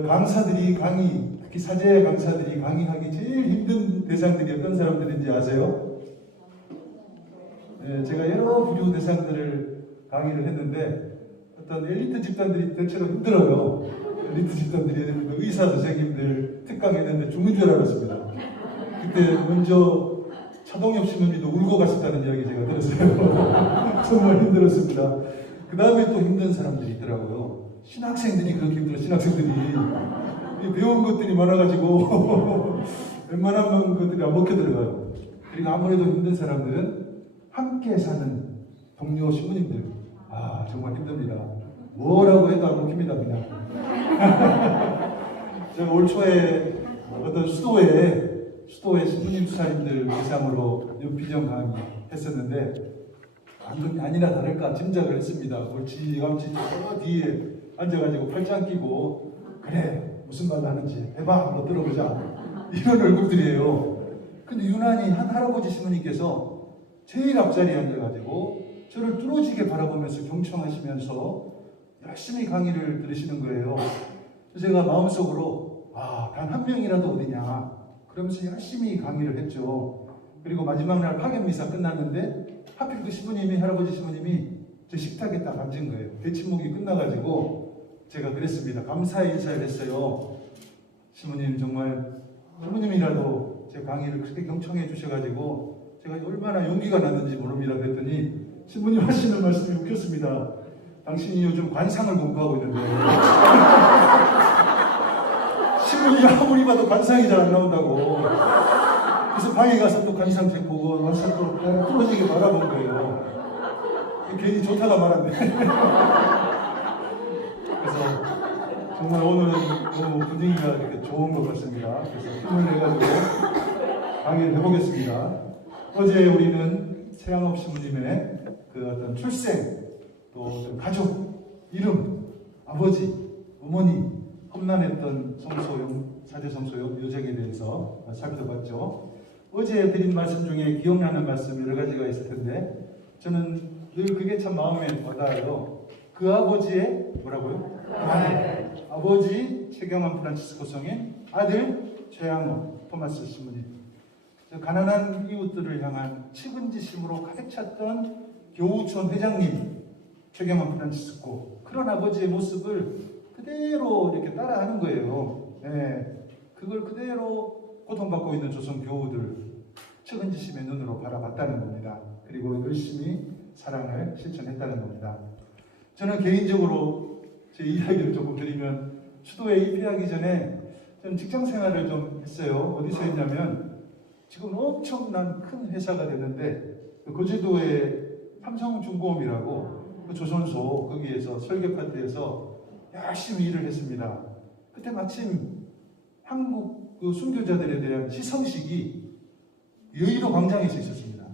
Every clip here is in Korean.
강사들이 특히 사제 강사들이 강의하기 제일 힘든 대상들이 어떤 사람들인지 아세요? 제가 여러 부류 대상들을 강의를 했는데 어떤 엘리트 집단들이 대체로 힘들어요. 엘리트 집단들이 의사 선생님들 특강했는데 죽는 줄 알았습니다. 그때 먼저 차동엽 신부님도 울고 가셨다는 이야기 제가 들었어요. 정말 힘들었습니다. 그 다음에 또 힘든 사람들이 있더라고요. 신학생들이 그렇게 힘들어. 신학생들이 배운 것들이 많아가지고 웬만한 것들이 안 먹혀 들어가요. 그리고 아무래도 힘든 사람들은 함께 사는 동료 신부님들, 정말 힘듭니다. 뭐라고 해도 안 먹힙니다, 그냥. 제가 올 초에 어떤 수도에 신부님 수사님들 대상으로 비전 강의 했었는데 아니나 다를까 짐작을 했습니다. 멀찌감치 저 뒤에 앉아가지고 팔짱 끼고 그래 무슨 말 하는지 해봐 한번 들어보자 이런 얼굴들이에요. 근데 유난히 한 할아버지 신부님께서 제일 앞자리에 앉아가지고 저를 뚫어지게 바라보면서 경청하시면서 열심히 강의를 들으시는 거예요. 그래서 제가 마음속으로 단 한 명이라도 어디냐 그러면서 열심히 강의를 했죠. 그리고 마지막 날 파견미사 끝났는데 하필 그 신부님이 할아버지 신부님이 제 식탁에 딱 앉은 거예요. 대침목이 끝나가지고 제가 그랬습니다. 감사의 인사를 했어요. 신부님 정말 신부님이라도 제 강의를 그렇게 경청해 주셔가지고 제가 얼마나 용기가 났는지 모릅니다. 그랬더니 신부님 하시는 말씀이 웃겼습니다. 당신이 요즘 관상을 공부하고 있는데 신부님이 아무리 봐도 관상이 잘 안 나온다고. 그래서 방에 가서 또 관상책 보고 와서 또 뚫어지게 바라본 거예요. 괜히 좋다가 말았네. 그래서 정말 오늘은 너무 분위기가 이렇게 좋은 것 같습니다. 그래서 힘을 내가지고 강의를 해보겠습니다. 어제 우리는 최양업 신부님의 그 어떤 출생, 또 어떤 가족, 이름, 아버지, 어머니, 험난했던 성소용, 사제 성소용 여정에 대해서 살펴봤죠. 어제 드린 말씀 중에 기억나는 말씀 여러 가지가 있을 텐데 저는 늘 그게 참 마음에 와닿아요. 그 아버지의 뭐라고요? 아버지 최경환 프란치스코 성인, 아들 최양호 토마스 신부님. 가난한 이웃들을 향한 측은지심으로 가득 찼던 교우촌 회장님 최경환 프란치스코. 그런 아버지의 모습을 그대로 이렇게 따라하는 거예요. 그걸 그대로 고통받고 있는 조선 교우들 측은지심의 눈으로 바라봤다는 겁니다. 그리고 열심히 사랑을 실천했다는 겁니다. 저는 개인적으로 제 이야기를 조금 드리면 수도에 입회하기 전에 저는 직장 생활을 좀 했어요. 어디서 했냐면 지금 엄청난 큰 회사가 됐는데 거제도에 삼성중공업이라고 그 조선소 거기에서 설계 파트에서 열심히 일을 했습니다. 그때 마침 한국 그 순교자들에 대한 시성식이 여의도 광장에서 있었습니다.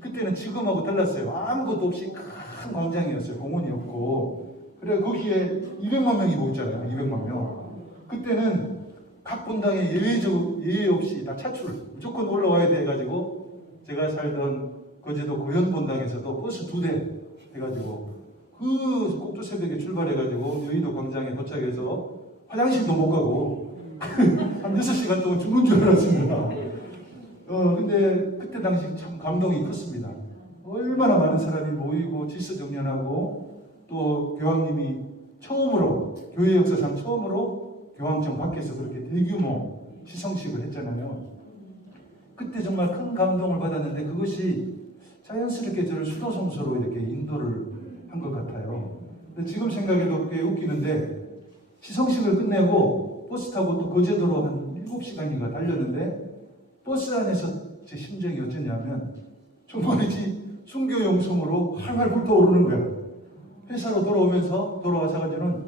그때는 지금하고 달랐어요. 아무것도 없이 큰 광장이었어요. 공원이었고. 그래 거기에 200만 명이 모였잖아요. 200만 명. 그때는 각 분당에 예외 없이 다 차출 무조건 올라와야 돼가지고 제가 살던 거제도 고현본당에서도 버스 2대 해가지고 그 꼭두 새벽에 출발해가지고 여의도 광장에 도착해서 화장실도 못 가고 한 6시간 동안 죽는 줄 알았습니다. 근데 그때 당시 참 감동이 컸습니다. 얼마나 많은 사람이 모이고 질서정연하고 또 교황님이 처음으로 교회 역사상 처음으로 교황청 밖에서 그렇게 대규모 시성식을 했잖아요. 그때 정말 큰 감동을 받았는데 그것이 자연스럽게 저를 수도성소로 이렇게 인도를 한 것 같아요. 근데 지금 생각해도 꽤 웃기는데 시성식을 끝내고 버스 타고 또 거제도로 한 7시간인가 달렸는데 버스 안에서 제 심정이 어쩌냐면 정말이지 순교용성으로 활활 불타오르는 거야. 회사로 돌아와서는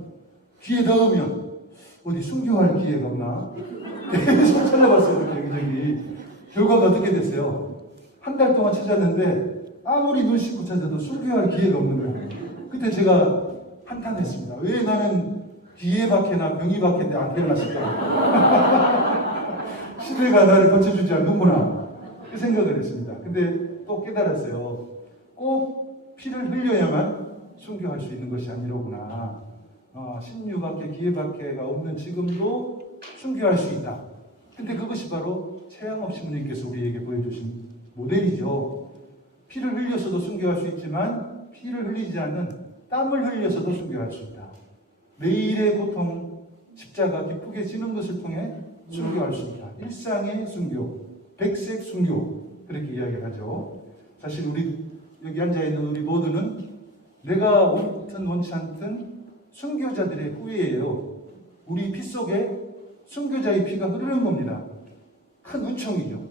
기회 닿으면 어디 순교할 기회가 없나? 계속 찾아봤어요. 여기저기. 결과가 어떻게 됐어요? 한 달 동안 찾았는데 아무리 눈 씻고 찾아도 순교할 기회가 없는 거예요. 그때 제가 한탄했습니다. 왜 나는 기회박해나 병이박해인데 안 태어났을까? 시대가 나를 거쳐주지 않는구나. 그 생각을 했습니다. 근데 또 깨달았어요. 꼭 피를 흘려야만 순교할 수 있는 것이 아니로구나. 신유밖에 기회밖에가 없는 지금도 순교할 수 있다. 근데 그것이 바로 최양업 신부님께서 우리에게 보여주신 모델이죠. 피를 흘려서도 순교할 수 있지만 피를 흘리지 않는 땀을 흘려서도 순교할 수 있다. 매일의 고통, 십자가 기쁘게 지는 것을 통해 순교할 수 있다. 일상의 순교, 백색 순교, 그렇게 이야기를 하죠. 사실 우리 여기 앉아있는 우리 모두는 내가 원든 원치 않든 순교자들의 후예예요. 우리 피 속에 순교자의 피가 흐르는 겁니다. 큰 은총이죠.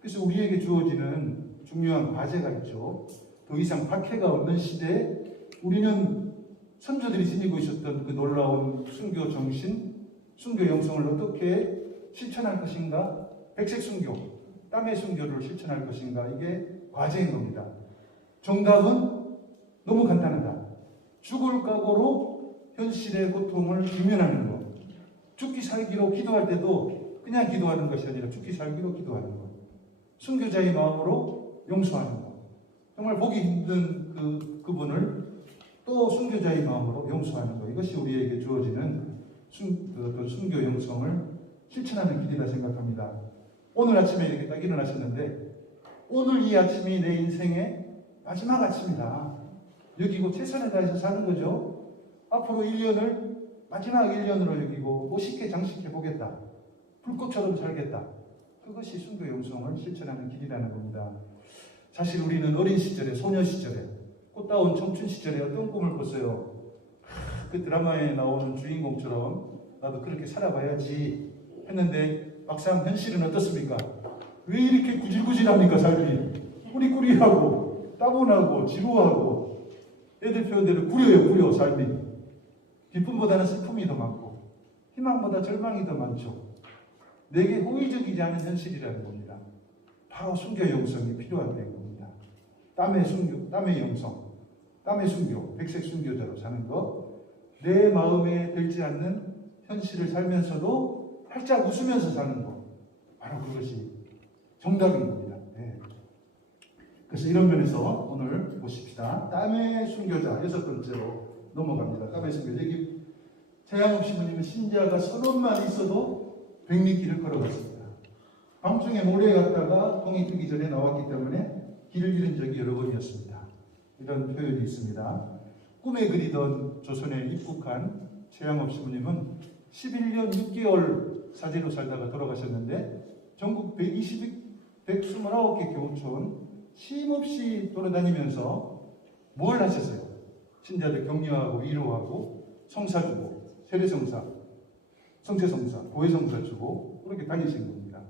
그래서 우리에게 주어지는 중요한 과제가 있죠. 더 이상 박해가 없는 시대에 우리는 선조들이 지니고 있었던 그 놀라운 순교 정신, 순교 영성을 어떻게 실천할 것인가? 백색 순교, 땀의 순교를 실천할 것인가? 이게 과제인 겁니다. 정답은 너무 간단하다. 죽을 각오로 현실의 고통을 직면하는 것. 죽기 살기로 기도할 때도 그냥 기도하는 것이 아니라 죽기 살기로 기도하는 것. 순교자의 마음으로 용서하는 것. 정말 보기 힘든 그분을 또 순교자의 마음으로 용서하는 것. 이것이 우리에게 주어지는 순교 영성을 실천하는 길이라 생각합니다. 오늘 아침에 이렇게 딱 일어나셨는데 오늘 이 아침이 내 인생의 마지막 아침이다. 여기고 최선을 다해서 사는 거죠. 앞으로 1년을 마지막 1년으로 여기고 멋있게 장식해 보겠다. 불꽃처럼 살겠다. 그것이 순교 영성을 실천하는 길이라는 겁니다. 사실 우리는 어린 시절에, 소녀 시절에, 꽃다운 청춘 시절에 어떤 꿈을 꿨어요? 그 드라마에 나오는 주인공처럼 나도 그렇게 살아봐야지 했는데 막상 현실은 어떻습니까? 왜 이렇게 구질구질합니까, 삶이? 꾸리꾸리하고 따분하고 지루하고 애들 표현대로 구려요, 삶이. 기쁨보다는 슬픔이 더 많고 희망보다 절망이 더 많죠. 내게 호의적이지 않은 현실이라는 겁니다. 바로 순교 영성이 필요한 때인 겁니다. 땀의 순교, 땀의 영성, 땀의 순교, 백색 순교자로 사는 것. 내 마음에 들지 않는 현실을 살면서도 활짝 웃으면서 사는 것. 바로 그것이 정답인 겁니다. 네. 그래서 이런 면에서 오늘 보십시다. 땀의 순교자, 6번째로 넘어갑니다. 땀의 순교자. 여기 최양업 신부님은 신자가 30만 있어도 백리길을 걸어갔습니다. 밤중에 몰래 갔다가 동이 뜨기 전에 나왔기 때문에 길을 잃은 적이 여러 번이었습니다. 이런 표현이 있습니다. 꿈에 그리던 조선에 입국한 최양업 신부님은 11년 6개월 사제로 살다가 돌아가셨는데 전국 129개 교우촌 쉼없이 돌아다니면서 뭘 하셨어요? 신자들 격려하고 위로하고 성사 주고 세례성사, 성체성사, 보혜성사 주고 그렇게 다니신 겁니다.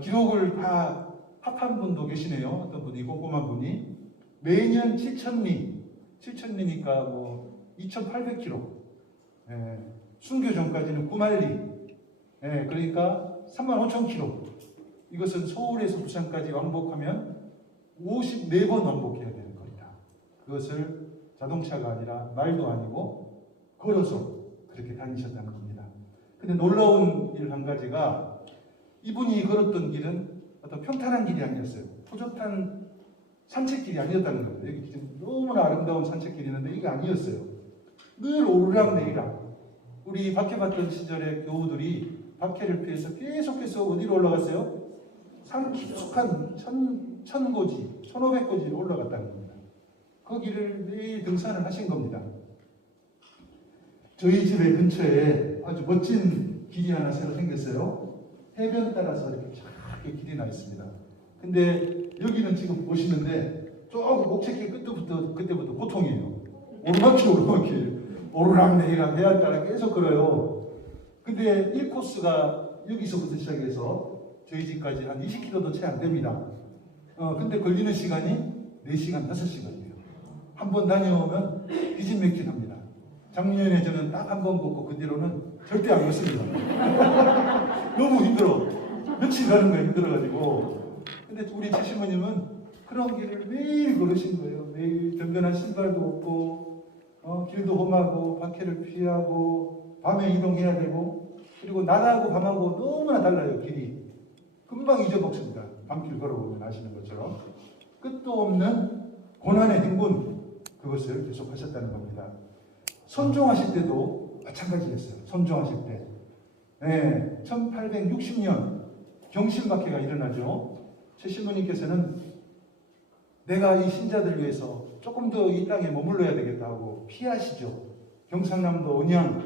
기록을 다 합한 분도 계시네요. 어떤 분이 꼼꼼한 분이 매년 7,000리니까 뭐 2,800km. 순교 전까지는 9만리. 그러니까 35,000km. 이것은 서울에서 부산까지 왕복하면 54번 왕복해야 되는 겁니다. 그것을 자동차가 아니라 말도 아니고 걸어서 그렇게 다니셨다는 겁니다. 근데 놀라운 일 한 가지가 이분이 걸었던 길은 어떤 평탄한 길이 아니었어요. 호젓한 산책길이 아니었다는 겁니다. 여기 지금 너무나 아름다운 산책길이 있는데 이게 아니었어요. 늘 오르락내리락. 우리 박해 받던 시절에 교우들이 박해를 피해서 계속해서 어디로 올라갔어요? 산 깊숙한 천고지, 1,500고지로 올라갔다는 겁니다. 거기를 매일 등산을 하신 겁니다. 저희 집의 근처에 아주 멋진 길이 하나 새로 생겼어요. 해변 따라서 이렇게 쫙 길이 나 있습니다. 근데 여기는 지금 보시는데 조금 옥체길 그때부터 고통이에요. 오르막길, 오르락내리락 해안 따라 계속 걸어요. 근데 1코스가 여기서부터 시작해서 저희 집까지 한 20km도 채 안 됩니다. 근데 걸리는 시간이 4시간, 5시간이에요. 한 번 다녀오면 기진맥진합니다. 작년에 저는 딱 한 번 걷고 그 뒤로는 절대 안 걷습니다. 너무 힘들어. 며칠 가는 거에 힘들어가지고. 근데 우리 최신부님은 그런 길을 매일 걸으신 거예요. 매일 든든한 신발도 없고, 길도 험하고, 박해를 피하고, 밤에 이동해야 되고, 그리고 낮하고 밤하고 너무나 달라요, 길이. 금방 잊어먹습니다. 밤길 걸어보면 아시는 것처럼. 끝도 없는 고난의 행군, 그것을 계속 하셨다는 겁니다. 선종하실 때도 마찬가지였어요. 선종하실 때. 네, 1860년 경신박해가 일어나죠. 최 신부님께서는 내가 이 신자들 위해서 조금 더 이 땅에 머물러야 되겠다 하고 피하시죠. 경상남도 언양,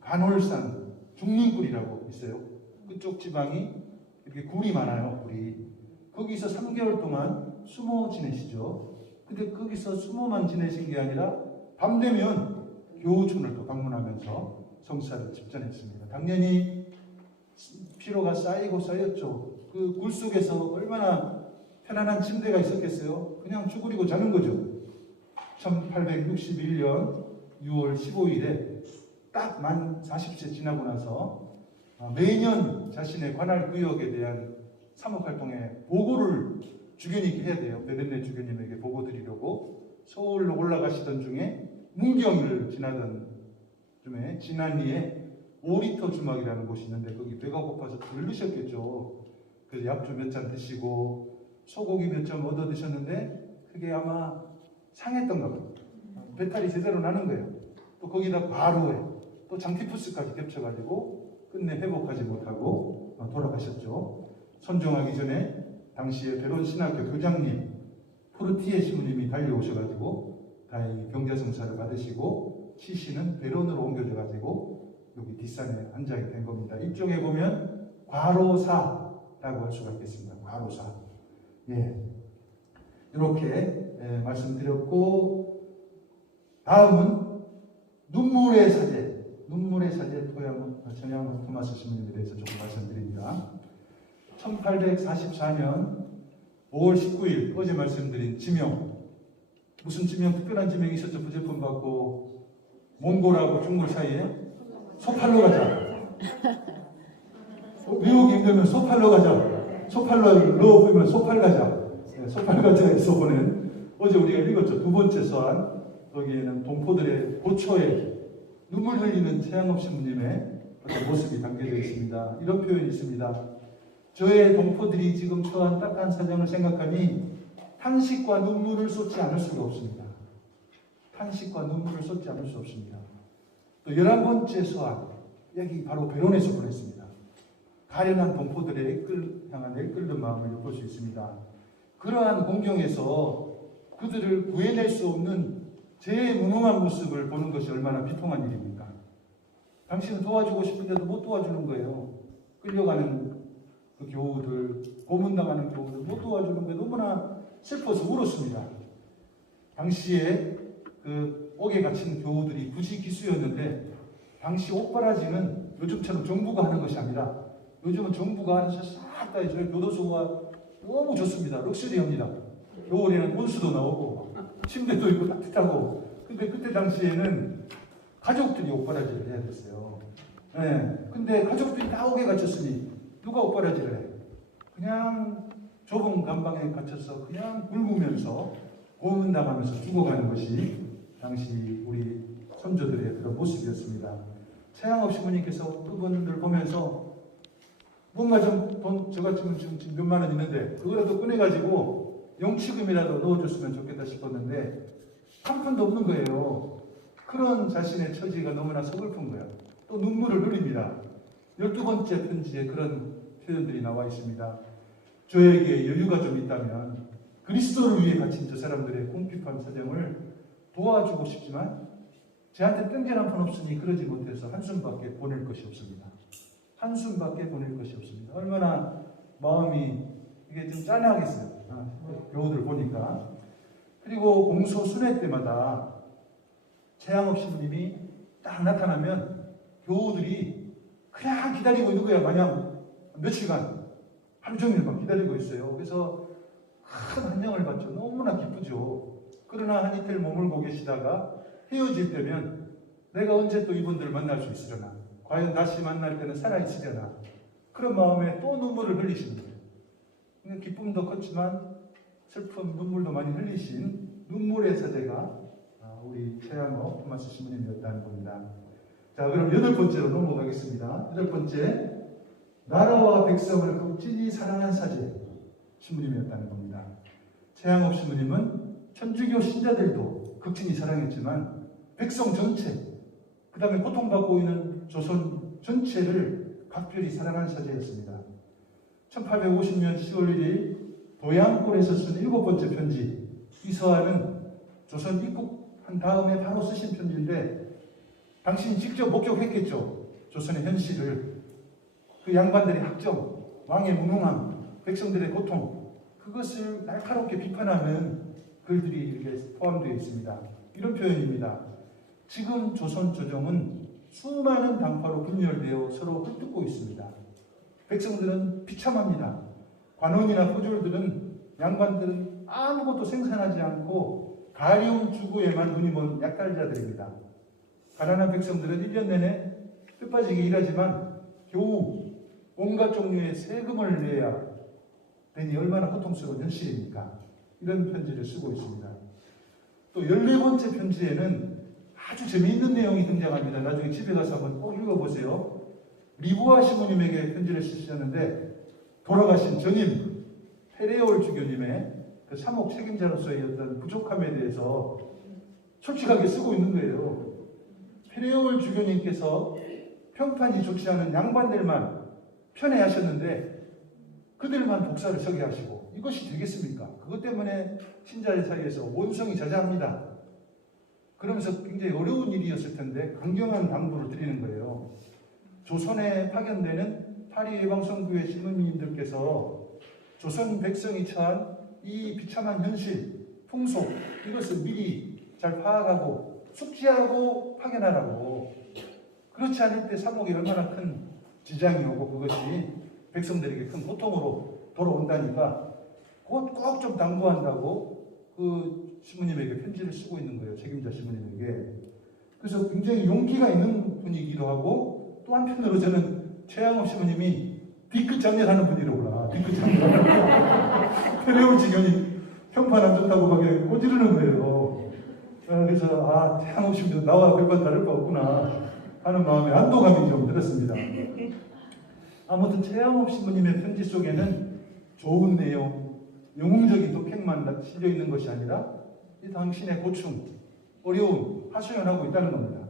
간홀산, 중림굴이라고 있어요. 그쪽 지방이 이렇게 굴이 많아요. 굴이. 거기서 3개월 동안 숨어 지내시죠. 근데 거기서 숨어만 지내신 게 아니라 밤 되면 교우촌을 또 방문하면서 성사를 집전했습니다. 당연히 피로가 쌓이고 쌓였죠. 그 굴 속에서 얼마나 편안한 침대가 있었겠어요? 그냥 쭈그리고 자는 거죠. 1861년 6월 15일에 딱 만 40세 지나고 나서 매년 자신의 관할 구역에 대한 사목활동에 보고를 주교님께 해야 돼요. 베덴네 주교님에게 보고 드리려고 서울로 올라가시던 중에 문경을 지나던 중에 지난리에 5리터 주막이라는 곳이 있는데 거기 배가 고파서 들르셨겠죠. 그래서 약주 몇 잔 드시고 소고기 몇 점 얻어 드셨는데 그게 아마 상했던가 봐요. 배탈이 제대로 나는 거예요. 또 거기다 과로에 또 장티푸스까지 겹쳐가지고 끝내 회복하지 못하고 돌아가셨죠. 선종하기 전에 당시에 베론 신학교 교장님 포르티에 신부님이 달려오셔가지고 다행히 병자성사를 받으시고 시신은 베론으로 옮겨져가지고 여기 뒷산에 앉아있게 된 겁니다. 일종에 보면 과로사라고 할 수가 있겠습니다. 과로사. 예, 이렇게 말씀드렸고 다음은 눈물의 사제, 눈물의 사제 전향 토마스 신부님에 대해서 조금 말씀드립니다. 1844년 5월 19일 어제 말씀드린 지명, 무슨 지명, 특별한 지명이 있었죠. 부제품 받고 몽골하고 중국 사이에 소팔로 가자. 외우기 힘들면 소팔로 가자. 소팔로 보면 소팔 가자. 소팔 가자에서 보는 어제 우리가 읽었죠. 두 번째 서한. 거기에는 동포들의 고초에 눈물 흘리는 최양업 신부님의 어떤 모습이 담겨져 있습니다. 이런 표현이 있습니다. 저의 동포들이 지금 처한 딱한 사정을 생각하니 탄식과 눈물을 쏟지 않을 수가 없습니다. 탄식과 눈물을 쏟지 않을 수 없습니다. 또 11번째 서한, 여기 바로 베론에서 보냈습니다. 가련한 동포들의 향한 애끓는 마음을 엿볼 수 있습니다. 그러한 공경에서 그들을 구해낼 수 없는 제 무능한 모습을 보는 것이 얼마나 비통한 일입니까? 당신은 도와주고 싶은데도 못 도와주는 거예요. 끌려가는 그 교우들, 고문당하는 교우들 못 도와주는 게 너무나 슬퍼서 울었습니다. 당시에 그 옥에 갇힌 교우들이 부지기수였는데 당시 옥바라지는 요즘처럼 정부가 하는 것이 아니라 요즘은 정부가 해서 싹 다 해줘요. 교도소가 너무 좋습니다. 럭셔리합니다. 겨울에는 온수도 나오고 침대도 있고 따뜻하고. 근데 그때 당시에는 가족들이 옥바라지를 해야 됐어요. 네. 근데 가족들이 다 옥에 갇혔으니 누가 옥바라지를 해? 그냥 좁은 감방에 갇혀서 그냥 굶으면서 고문당하면서 죽어가는 것이 당시 우리 선조들의 그런 모습이었습니다. 최양업 신부님께서 그분들 보면서 뭔가 저 같으면 지금 몇만 원 있는데 그거라도 꺼내가지고 영치금이라도 넣어줬으면 좋겠다 싶었는데 한 푼도 없는 거예요. 그런 자신의 처지가 너무나 서글픈 거예요. 또 눈물을 흘립니다. 12번째 편지에 그런 표현들이 나와 있습니다. 저에게 여유가 좀 있다면 그리스도를 위해 갇힌 저 사람들의 궁핍한 사정을 도와주고 싶지만 저한테 땡전 한 푼 없으니 그러지 못해서 한숨밖에 보낼 것이 없습니다. 한숨밖에 보낼 것이 없습니다. 얼마나 마음이 이게 좀 짠하겠어요. 교우들 보니까. 그리고 공소 순회 때마다 최양업 신부님이 딱 나타나면 교우들이 그냥 기다리고 있는 거야. 마냥 며칠간 하루 종일 막 기다리고 있어요. 그래서 큰 환영을 받죠. 너무나 기쁘죠. 그러나 한 이틀 머물고 계시다가 헤어질 때면 내가 언제 또 이분들을 만날 수 있으려나, 과연 다시 만날 때는 살아있으려나, 그런 마음에 또 눈물을 흘리시는 거예요. 기쁨도 컸지만 슬픔, 눈물도 많이 흘리신 눈물의 사제가 우리 최양업 토마스 신부님이었다는 겁니다. 자, 그럼 8번째로 넘어가겠습니다. 8번째, 나라와 백성을 극진히 사랑한 사제 신부님이었다는 겁니다. 최양업 신부님은 천주교 신자들도 극진히 사랑했지만 백성 전체, 그 다음에 고통받고 있는 조선 전체를 각별히 사랑한 사제였습니다. 1850년 10월 1일 도양골에서 쓴 7번째 편지, 이 서한은 조선 입국한 다음에 바로 쓰신 편지인데 당신이 직접 목격했겠죠. 조선의 현실을, 그 양반들의 학정, 왕의 무능함, 백성들의 고통, 그것을 날카롭게 비판하는 글들이 이렇게 포함되어 있습니다. 이런 표현입니다. 지금 조선 조정은 수많은 당파로 분열되어 서로 흩뜨고 있습니다. 백성들은 비참합니다. 관원이나 포졸들은, 양반들은 아무것도 생산하지 않고 가려운 주고에만 눈이 먼 약탈자들입니다. 가난한 백성들은 1년 내내 뜻빠지게 일하지만 겨우 온갖 종류의 세금을 내야 되니 얼마나 고통스러운 현실입니까? 이런 편지를 쓰고 있습니다. 또 14번째 편지에는 아주 재미있는 내용이 등장합니다. 나중에 집에 가서 한번 꼭 읽어보세요. 리부아 시모님에게 편지를 쓰셨는데 돌아가신 전임 페레올 주교님의 그 사목 책임자로서의 어떤 부족함에 대해서 솔직하게 쓰고 있는 거예요. 페레올 주교님께서 평판이 좋지 않은 양반들만 편애하셨는데 그들만 독사를 서게 하시고 이것이 되겠습니까? 그것 때문에 신자들 사이에서 원성이 자자합니다. 그러면서 굉장히 어려운 일이었을 텐데 강경한 당부를 드리는 거예요. 조선에 파견되는 파리예방선교회 신문민들께서 조선 백성이 처한 이 비참한 현실, 풍속, 이것을 미리 잘 파악하고 숙지하고 파견하라고. 그렇지 않을 때 사목이 얼마나 큰 지장이 오고 그것이 백성들에게 큰 고통으로 돌아온다니까 그것 꼭 좀 당부한다고 그 신부님에게 편지를 쓰고 있는 거예요. 책임자 신부님에게. 그래서 굉장히 용기가 있는 분이기도 하고 또 한편으로 저는 최양업 신부님이 뒤끝 장렬하는 분이로구나. 뒤끝 장렬하는 페레올 지교님 평판 안 좋다고 막 꼬지르는 거예요. 그래서 최양업 신부님 나와 별반 다를 바 없구나 하는 마음에 안도감이 좀 들었습니다. 아무튼 최양업 신부님의 편지 속에는 좋은 내용, 영웅적인 독행만 실려 있는 것이 아니라 이 당신의 고충, 어려움, 하소연하고 있다는 겁니다.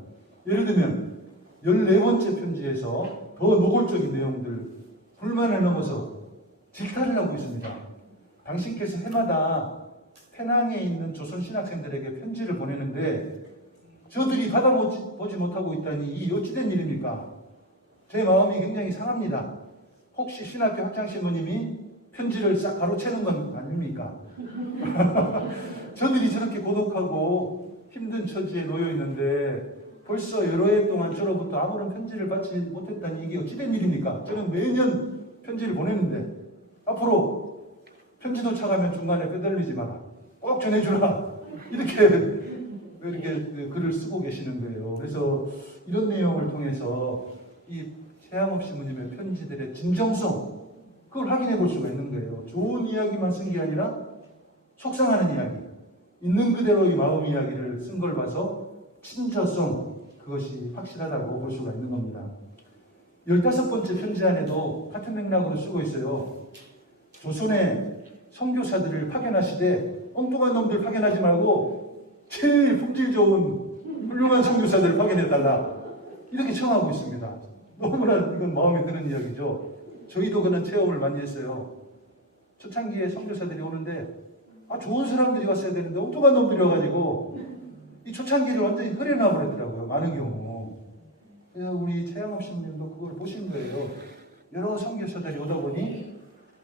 예를 들면 14번째 편지에서 더 노골적인 내용들, 불만을 넘어서 질타를 하고 있습니다. 당신께서 해마다 페낭에 있는 조선 신학생들에게 편지를 보내는데 저들이 받아보지 못하고 있다니 이 어찌된 일입니까? 제 마음이 굉장히 상합니다. 혹시 신학교 학장신부님이 편지를 싹 가로채는 건 아닙니까? 저들이 저렇게 고독하고 힘든 처지에 놓여 있는데 벌써 여러 해 동안 저로부터 아무런 편지를 받지 못했다니 이게 어찌된 일입니까? 저는 매년 편지를 보내는데 앞으로 편지 도착하면 중간에 빼돌리지 마라. 꼭 전해주라. 이렇게 글을 쓰고 계시는 거예요. 그래서 이런 내용을 통해서 이 최양업 신부님의 편지들의 진정성, 그걸 확인해 볼 수가 있는 거예요. 좋은 이야기만 쓴 게 아니라 속상하는 이야기, 있는 그대로의 마음 이야기를 쓴 걸 봐서 친절성, 그것이 확실하다고 볼 수가 있는 겁니다. 15번째 편지 안에도 같은 맥락으로 쓰고 있어요. 조선의 선교사들을 파견하시되 엉뚱한 놈들 파견하지 말고 제일 품질 좋은 훌륭한 선교사들을 파견해달라. 이렇게 청하고 있습니다. 너무나 이건 마음에 드는 이야기죠. 저희도 그런 체험을 많이 했어요. 초창기에 선교사들이 오는데 좋은 사람들이 왔어야 되는데 엉뚱한 놈들이 와가지고 이 초창기를 완전히 흐려놔버리더라고요. 많은 경우. 그래서 우리 최양업 신부님도 그걸 보신 거예요. 여러 선교사들이 오다 보니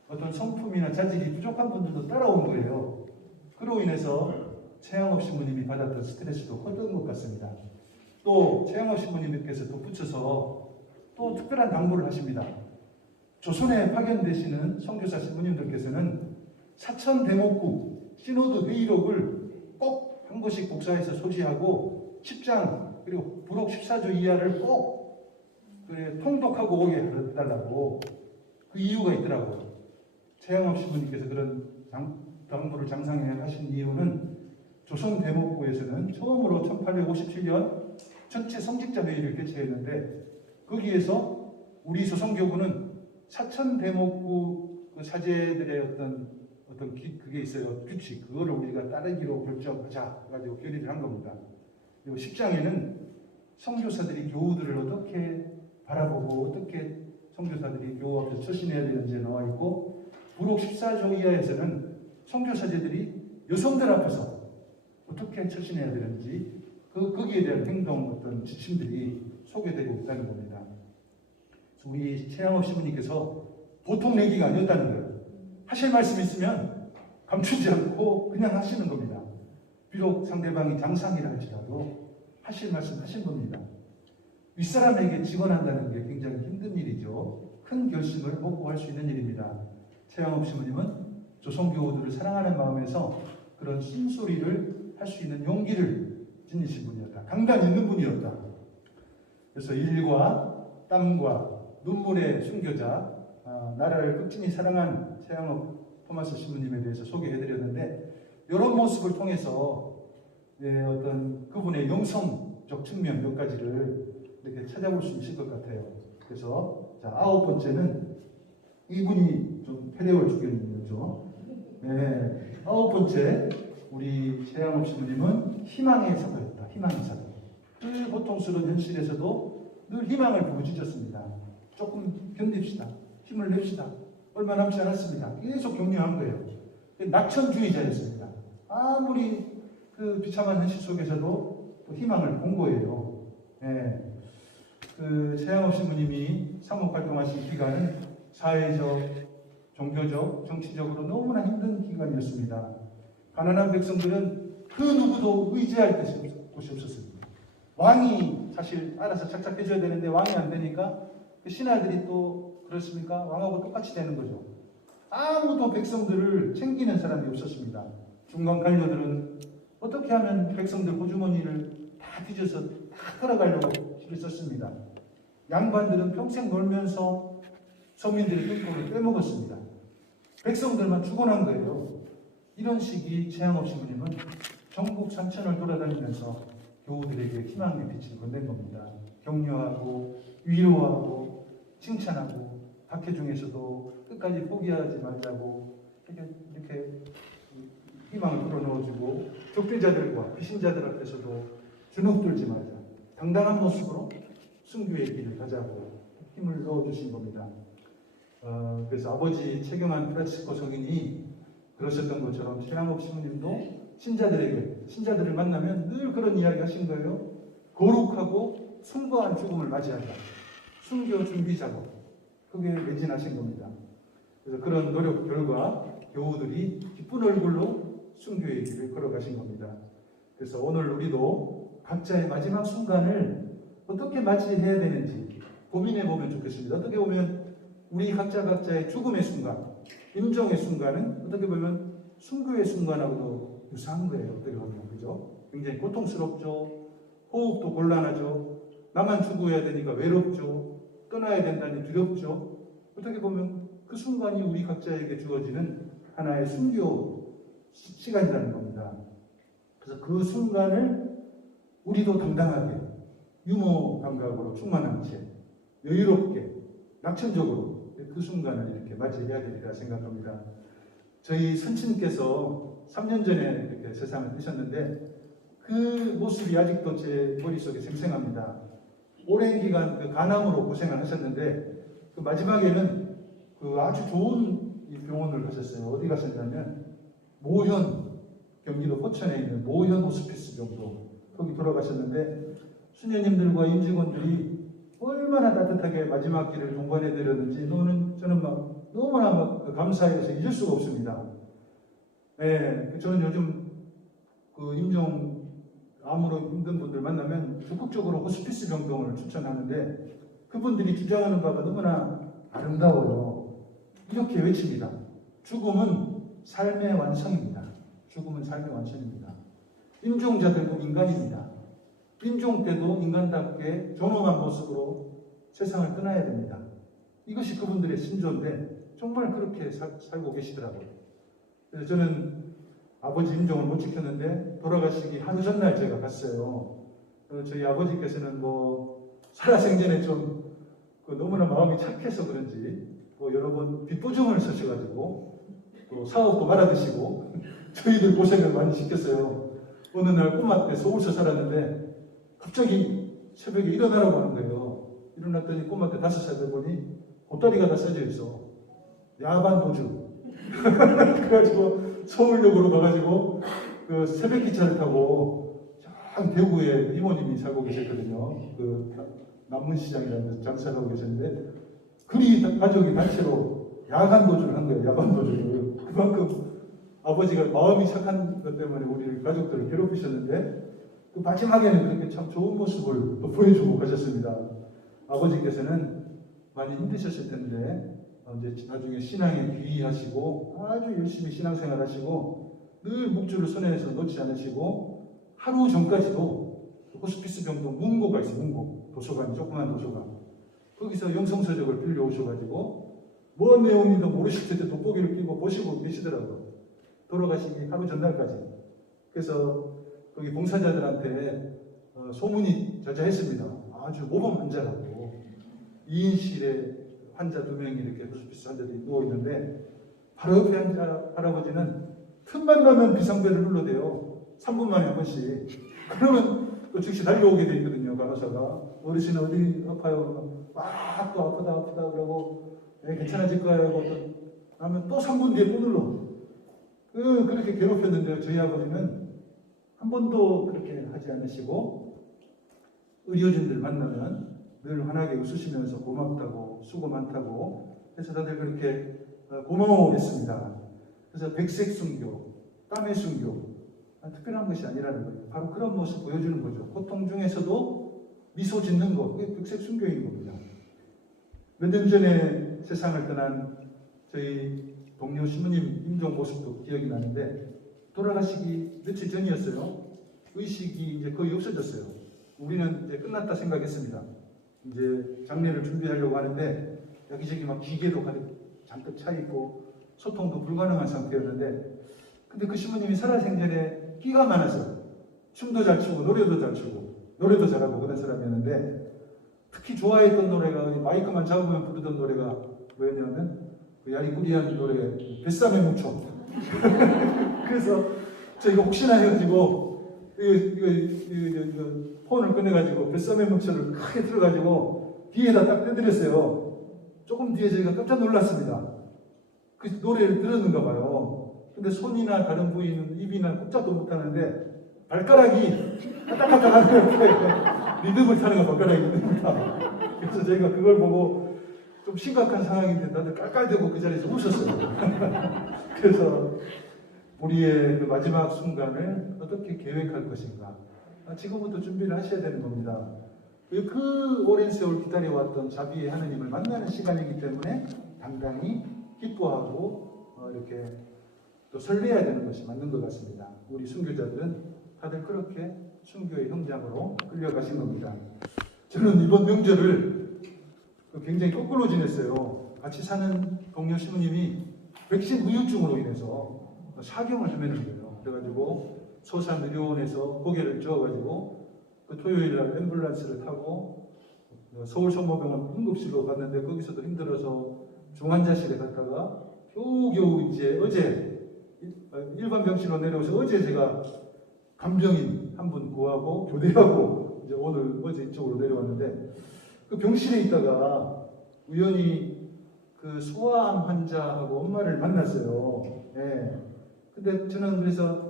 어떤 성품이나 자질이 부족한 분들도 따라온 거예요. 그로 인해서 최양업 신부님이 받았던 스트레스도 컸던 것 같습니다. 또 최양업 신부님께서 덧붙여서 또 특별한 당부를 하십니다. 조선에 파견되시는 선교사 신부님들께서는 사천 대목국 시노드 회의록을 꼭 한 권씩 복사해서 소지하고 10장 그리고 부록 14조 이하를 꼭 통독하고 오게 해달라고. 그 이유가 있더라고요. 최양업 신부님께서 그런 당부를 장상해 하신 이유는 조선 대목구에서는 처음으로 1857년 전체 성직자 회의를 개최했는데 거기에서 우리 조선교구는 사천 대목구 그 사제들의 어떤 그게 있어요. 규칙. 그거를 우리가 따르기로 결정하자. 가지고 결의를 한 겁니다. 그리고 10장에는 선교사들이 교우들을 어떻게 바라보고 어떻게 선교사들이 교우 앞에서 처신해야 되는지 나와 있고, 부록 14조 이하에서는 선교사제들이 여성들 앞에서 어떻게 처신해야 되는지 거기에 대한 행동 어떤 지침들이 소개되고 있다는 겁니다. 우리 최양업 신부님께서 보통 내기가 아니었다는 거예요. 하실 말씀 있으면 감추지 않고 그냥 하시는 겁니다. 비록 상대방이 장상이라 할지라도 하실 말씀 하신 겁니다. 윗사람에게 직원한다는 게 굉장히 힘든 일이죠. 큰 결심을 먹고 할 수 있는 일입니다. 최양업 신부님은 조선교우들을 사랑하는 마음에서 그런 쓴소리를 할 수 있는 용기를 지니신 분이었다. 강단 있는 분이었다. 그래서 일과 땀과 눈물의 순교자, 나라를 극진히 사랑한 최양업 토마스 신부님에 대해서 소개해드렸는데, 이런 모습을 통해서 어떤 그분의 영성적 측면 몇 가지를 이렇게 찾아볼 수 있을 것 같아요. 그래서 자, 9번째는 이분이 좀 패대월 주견이죠. 네, 9번째 우리 최양업 신부님은 희망의 사도였다. 희망의 사도. 늘 고통스러운 현실에서도 늘 희망을 부어주셨습니다. 조금 견딥시다. 힘을 냅시다. 얼마 남지 않았습니다. 계속 격려한 거예요. 낙천주의자였습니다. 아무리 그 비참한 현실 속에서도 또 희망을 본 거예요. 네. 그 최양업 신부님이 사목활동하신 기간은 사회적, 종교적, 정치적으로 너무나 힘든 기간이었습니다. 가난한 백성들은 그 누구도 의지할 곳이 없었습니다. 왕이 사실 알아서 착착해줘야 되는데 왕이 안 되니까 그 신하들이 또 그렇습니까? 왕하고 똑같이 되는 거죠. 아무도 백성들을 챙기는 사람이 없었습니다. 중간 관료들은 어떻게 하면 백성들 호주머니를 다 뒤져서 다 끌어가려고 힘을 썼습니다. 양반들은 평생 놀면서 서민들의 똥꼬를 빼먹었습니다. 백성들만 죽어난 거예요. 이런 시기 최양업 신부님은 전국 산천을 돌아다니면서 교우들에게 희망의 빛을 건넨 겁니다. 격려하고 위로하고 칭찬하고 박해 중에서도 끝까지 포기하지 말자고 이렇게 희망을 불어넣어주고, 적대자들과 비신자들 앞에서도 주눅들지 말자, 당당한 모습으로 순교의 길을 가자고 힘을 넣어주신 겁니다. 그래서 아버지 최경환 프란치스코 성인이 그러셨던 것처럼 최양업 신부님도 신자들을 만나면 늘 그런 이야기 하신 거예요. 거룩하고 숭고한 죽음을 맞이하자. 순교 준비 작업. 그게 매진하신 겁니다. 그래서 그런 노력 결과 교우들이 기쁜 얼굴로 순교의 길을 걸어가신 겁니다. 그래서 오늘 우리도 각자의 마지막 순간을 어떻게 맞이해야 되는지 고민해 보면 좋겠습니다. 어떻게 보면 우리 각자의 죽음의 순간, 임종의 순간은 어떻게 보면 순교의 순간하고도 유사한 거예요. 어떻게 보면, 그죠? 굉장히 고통스럽죠. 호흡도 곤란하죠. 나만 죽어야 되니까 외롭죠. 떠나야 된다니 두렵죠. 어떻게 보면 그 순간이 우리 각자에게 주어지는 하나의 순교 시간이라는 겁니다. 그래서 그 순간을 우리도 당당하게 유머 감각으로 충만한 채 여유롭게 낙천적으로 그 순간을 이렇게 맞이해야 되리라 생각합니다. 저희 선친께서 3년 전에 이렇게 세상을 뜨셨는데 그 모습이 아직도 제 머릿속에 생생합니다. 오랜 기간 그 간암으로 고생을 하셨는데 그 마지막에는 그 아주 좋은 병원을 가셨어요. 어디 가셨냐면 모현, 경기도 포천에 있는 모현 호스피스 병동, 거기 돌아가셨는데 수녀님들과 임직원들이 얼마나 따뜻하게 마지막 길을 동반해 드렸는지 저는 막 너무나 막 감사해서 잊을 수가 없습니다. 네, 저는 요즘 그 임종 암으로 힘든 분들 만나면 적극적으로 호스피스 병동을 추천하는데 그분들이 주장하는 바가 너무나 아름다워요. 이렇게 외칩니다. 죽음은 삶의 완성입니다. 죽음은 삶의 완성입니다. 임종자들도 인간입니다. 임종 때도 인간답게 존엄한 모습으로 세상을 떠나야 됩니다. 이것이 그분들의 신조인데 정말 그렇게 살고 계시더라고요. 그래서 저는 아버지 임종을 못 지켰는데 돌아가시기 하루 전날 제가 갔어요. 저희 아버지께서는 살아생전에 좀 너무나 마음이 착해서 그런지 여러 번 빚보증을 서셔가지고 또 사업도 말아드시고 저희들 고생을 많이 시켰어요. 어느 날 꼬마 때 서울서 살았는데 갑자기 새벽에 일어나라고 하는 거예요. 일어났더니 꼬마 때 5살 되보니 보따리가 다 써져 있어. 야반 도주. 그래가지고 서울역으로 가가지고 그 새벽 기차를 타고 저 대구에 이모님이 살고 계셨거든요. 그 남문시장이라는 장사를 하고 계셨는데 그리 가족이 단체로 야간 도주를 한 거예요. 야간 도주를. 그만큼 아버지가 마음이 착한 것 때문에 우리 가족들을 괴롭히셨는데 그 마지막에는 그렇게 참 좋은 모습을 또 보여주고 가셨습니다. 아버지께서는 많이 힘드셨을 텐데 이제 나중에 신앙에 귀의하시고 아주 열심히 신앙생활 하시고 늘 묵주를 손에서 놓지 않으시고 하루 전까지도 호스피스 병동 문고가 있어요. 문고 도서관, 조그만 도서관. 거기서 영성서적을 빌려오셔가지고 뭔 내용인도 모르실 때 돋보기를 끼고 보시고 계시더라고요. 돌아가시기 하루 전날까지. 그래서 거기 봉사자들한테 소문이 자자했습니다. 아주 모범 환자라고. 2인실에 환자 2명이 이렇게 호스피스 환자들이 누워있는데 바로 옆에 환자 할아버지는 틈만 나면 비상벨을 눌러대요. 3분 만에 한 번씩. 그러면 또 즉시 달려오게 돼 있거든요. 간호사가. 어르신은 어디 아파요? 막 또 아프다 그러고 괜찮아질 거예요. 하면 또 3분 뒤에 또 눌러. 그렇게 괴롭혔는데 저희 아버지는 한 번도 그렇게 하지 않으시고 의료진들 만나면 늘 환하게 웃으시면서 고맙다고 수고 많다고 해서 다들 그렇게 고마워했습니다. 그래서 백색 순교, 땀의 순교 특별한 것이 아니라는 거예요. 바로 그런 모습 보여주는 거죠. 고통 중에서도 미소 짓는 것, 그게 백색 순교인 겁니다. 몇 년 전에 세상을 떠난 저희 동료 신부님 임종 모습도 기억이 나는데 돌아가시기 며칠 전이었어요. 의식이 이제 거의 없어졌어요. 우리는 이제 끝났다 생각했습니다. 이제 장례를 준비하려고 하는데 여기저기 막 기계도 가득 잔뜩 차 있고 소통도 불가능한 상태였는데 근데 그 신부님이 살아생전에 끼가 많아서 춤도 잘 추고 노래도 잘 추고 노래도 잘하고 그런 사람이었는데 특히 좋아했던 노래가 마이크만 잡으면 부르던 노래가 뭐였냐면 그 야리꾸리한 노래 뱃삼에 묻혀. 그래서 저희가 혹시나 해가지고 이거 폰을 꺼내가지고 뱃삼에 묻혀를 크게 틀어가지고 뒤에다 딱 떼드렸어요. 조금 뒤에 저희가 깜짝 놀랐습니다. 그 노래를 들었는가 봐요. 근데 손이나 다른 부위는 입이나 꼼짝도 못하는데 발가락이 까딱까딱 하는 이렇게 리듬을 타는 거 발가락이 리듬을 타. 그래서 저희가 그걸 보고 좀 심각한 상황인데 다들 깔깔대고 그 자리에서 웃었어요. 그래서 우리의 그 마지막 순간을 어떻게 계획할 것인가. 지금부터 준비를 하셔야 되는 겁니다. 그 오랜 세월 기다려왔던 자비의 하느님을 만나는 시간이기 때문에 당당히 기뻐하고 이렇게 또 설레야 되는 것이 맞는 것 같습니다. 우리 순교자들은 다들 그렇게 순교의 현장으로 끌려가신 겁니다. 저는 이번 명절을 굉장히 거꾸로 지냈어요. 같이 사는 동료 신부님이 백신 후유증으로 인해서 사경을 헤매는 거예요. 그래가지고 서산의료원에서 고개를 저어가지고 그 토요일날 앰뷸런스를 타고 서울 성모병원 응급실로 갔는데 거기서도 힘들어서 중환자실에 갔다가 겨우겨우 이제 어제 일반 병실로 내려오서 어제 제가 간병인 한 분 구하고 교대하고 이제 오늘 어제 이쪽으로 내려왔는데 그 병실에 있다가 우연히 그 소아암 환자하고 엄마를 만났어요. 예. 근데 저는 그래서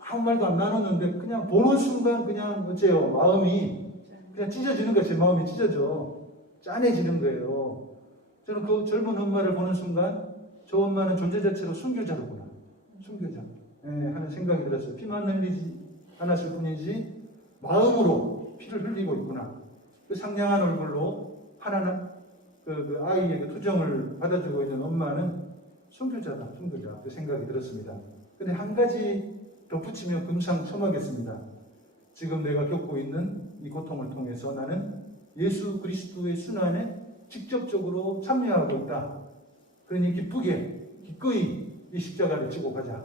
아무 말도 안 나눴는데 그냥 보는 순간 그냥 어째요 마음이 그냥 찢어지는 거예요. 제 마음이 찢어져 짠해지는 거예요. 저는 그 젊은 엄마를 보는 순간 저 엄마는 존재 자체로 순교자로구나. 순교자. 예, 하는 생각이 들었어요. 피만 흘리지 않았을 뿐이지 마음으로 피를 흘리고 있구나. 그 상냥한 얼굴로 하나는 그 아이의 그 투정을 받아주고 있는 엄마는 순교자다. 순교자. 그 생각이 들었습니다. 근데 한 가지 덧붙이며 금상첨화하겠습니다. 지금 내가 겪고 있는 이 고통을 통해서 나는 예수 그리스도의 순환에 직접적으로 참여하고 있다. 그러니 기꺼이 이 십자가를 지고 가자.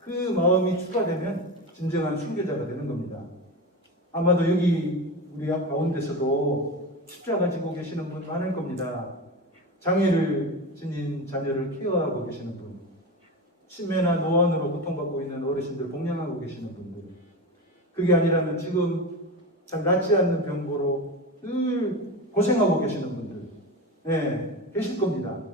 그 마음이 추가되면 진정한 순교자가 되는 겁니다. 아마도 여기 우리 가운데서도 십자가 지고 계시는 분 많을 겁니다. 장애를 지닌 자녀를 케어하고 계시는 분, 치매나 노안으로 고통받고 있는 어르신들 봉양하고 계시는 분들. 그게 아니라면 지금 잘 낫지 않는 병고로 늘 고생하고 계시는 분들, 계실 겁니다.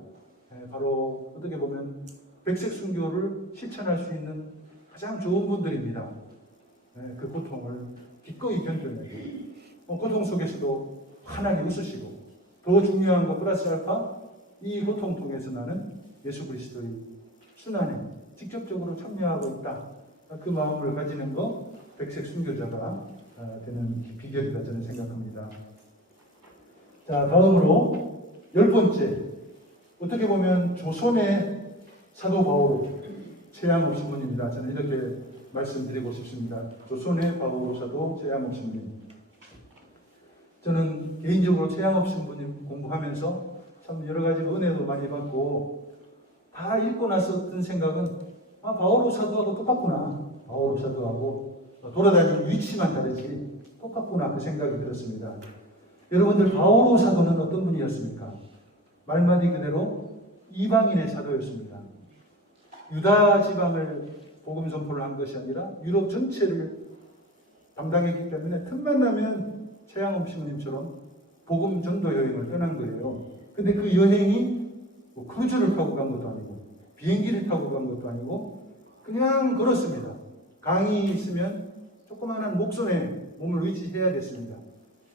바로 어떻게 보면 백색 순교를 실천할 수 있는 가장 좋은 분들입니다. 그 고통을 기꺼이 견뎌내고 고통 속에서도 환하게 웃으시고, 더 중요한 거 플러스 알파, 이 고통 통해서 나는 예수 그리스도의 순환에 직접적으로 참여하고 있다. 그 마음을 가지는 거 백색 순교자가 되는 비결이다 저는 생각합니다. 자, 다음으로 10번째, 어떻게 보면 조선의 사도 바오로 최양업 신부님입니다. 저는 이렇게 말씀드리고 싶습니다. 조선의 바오로 사도 최양업 신부님. 저는 개인적으로 최양업 신부님 공부하면서 참 여러 가지 은혜도 많이 받고, 다 읽고 나서 든 생각은 바오로 사도하고 똑같구나. 바오로 사도하고 돌아다니는 위치만 다르지 똑같구나, 그 생각이 들었습니다. 여러분들, 바오로 사도는 어떤 분이었습니까? 말마디 그대로 이방인의 사도였습니다. 유다 지방을 복음 선포를 한 것이 아니라 유럽 전체를 담당했기 때문에 틈만 나면 최양업 신부님처럼 복음 전도 여행을 떠난 거예요. 근데 그 여행이 크루즈를 타고 간 것도 아니고 비행기를 타고 간 것도 아니고 그냥 걸었습니다. 강이 있으면 조그마한 목선에 몸을 의지해야 됐습니다.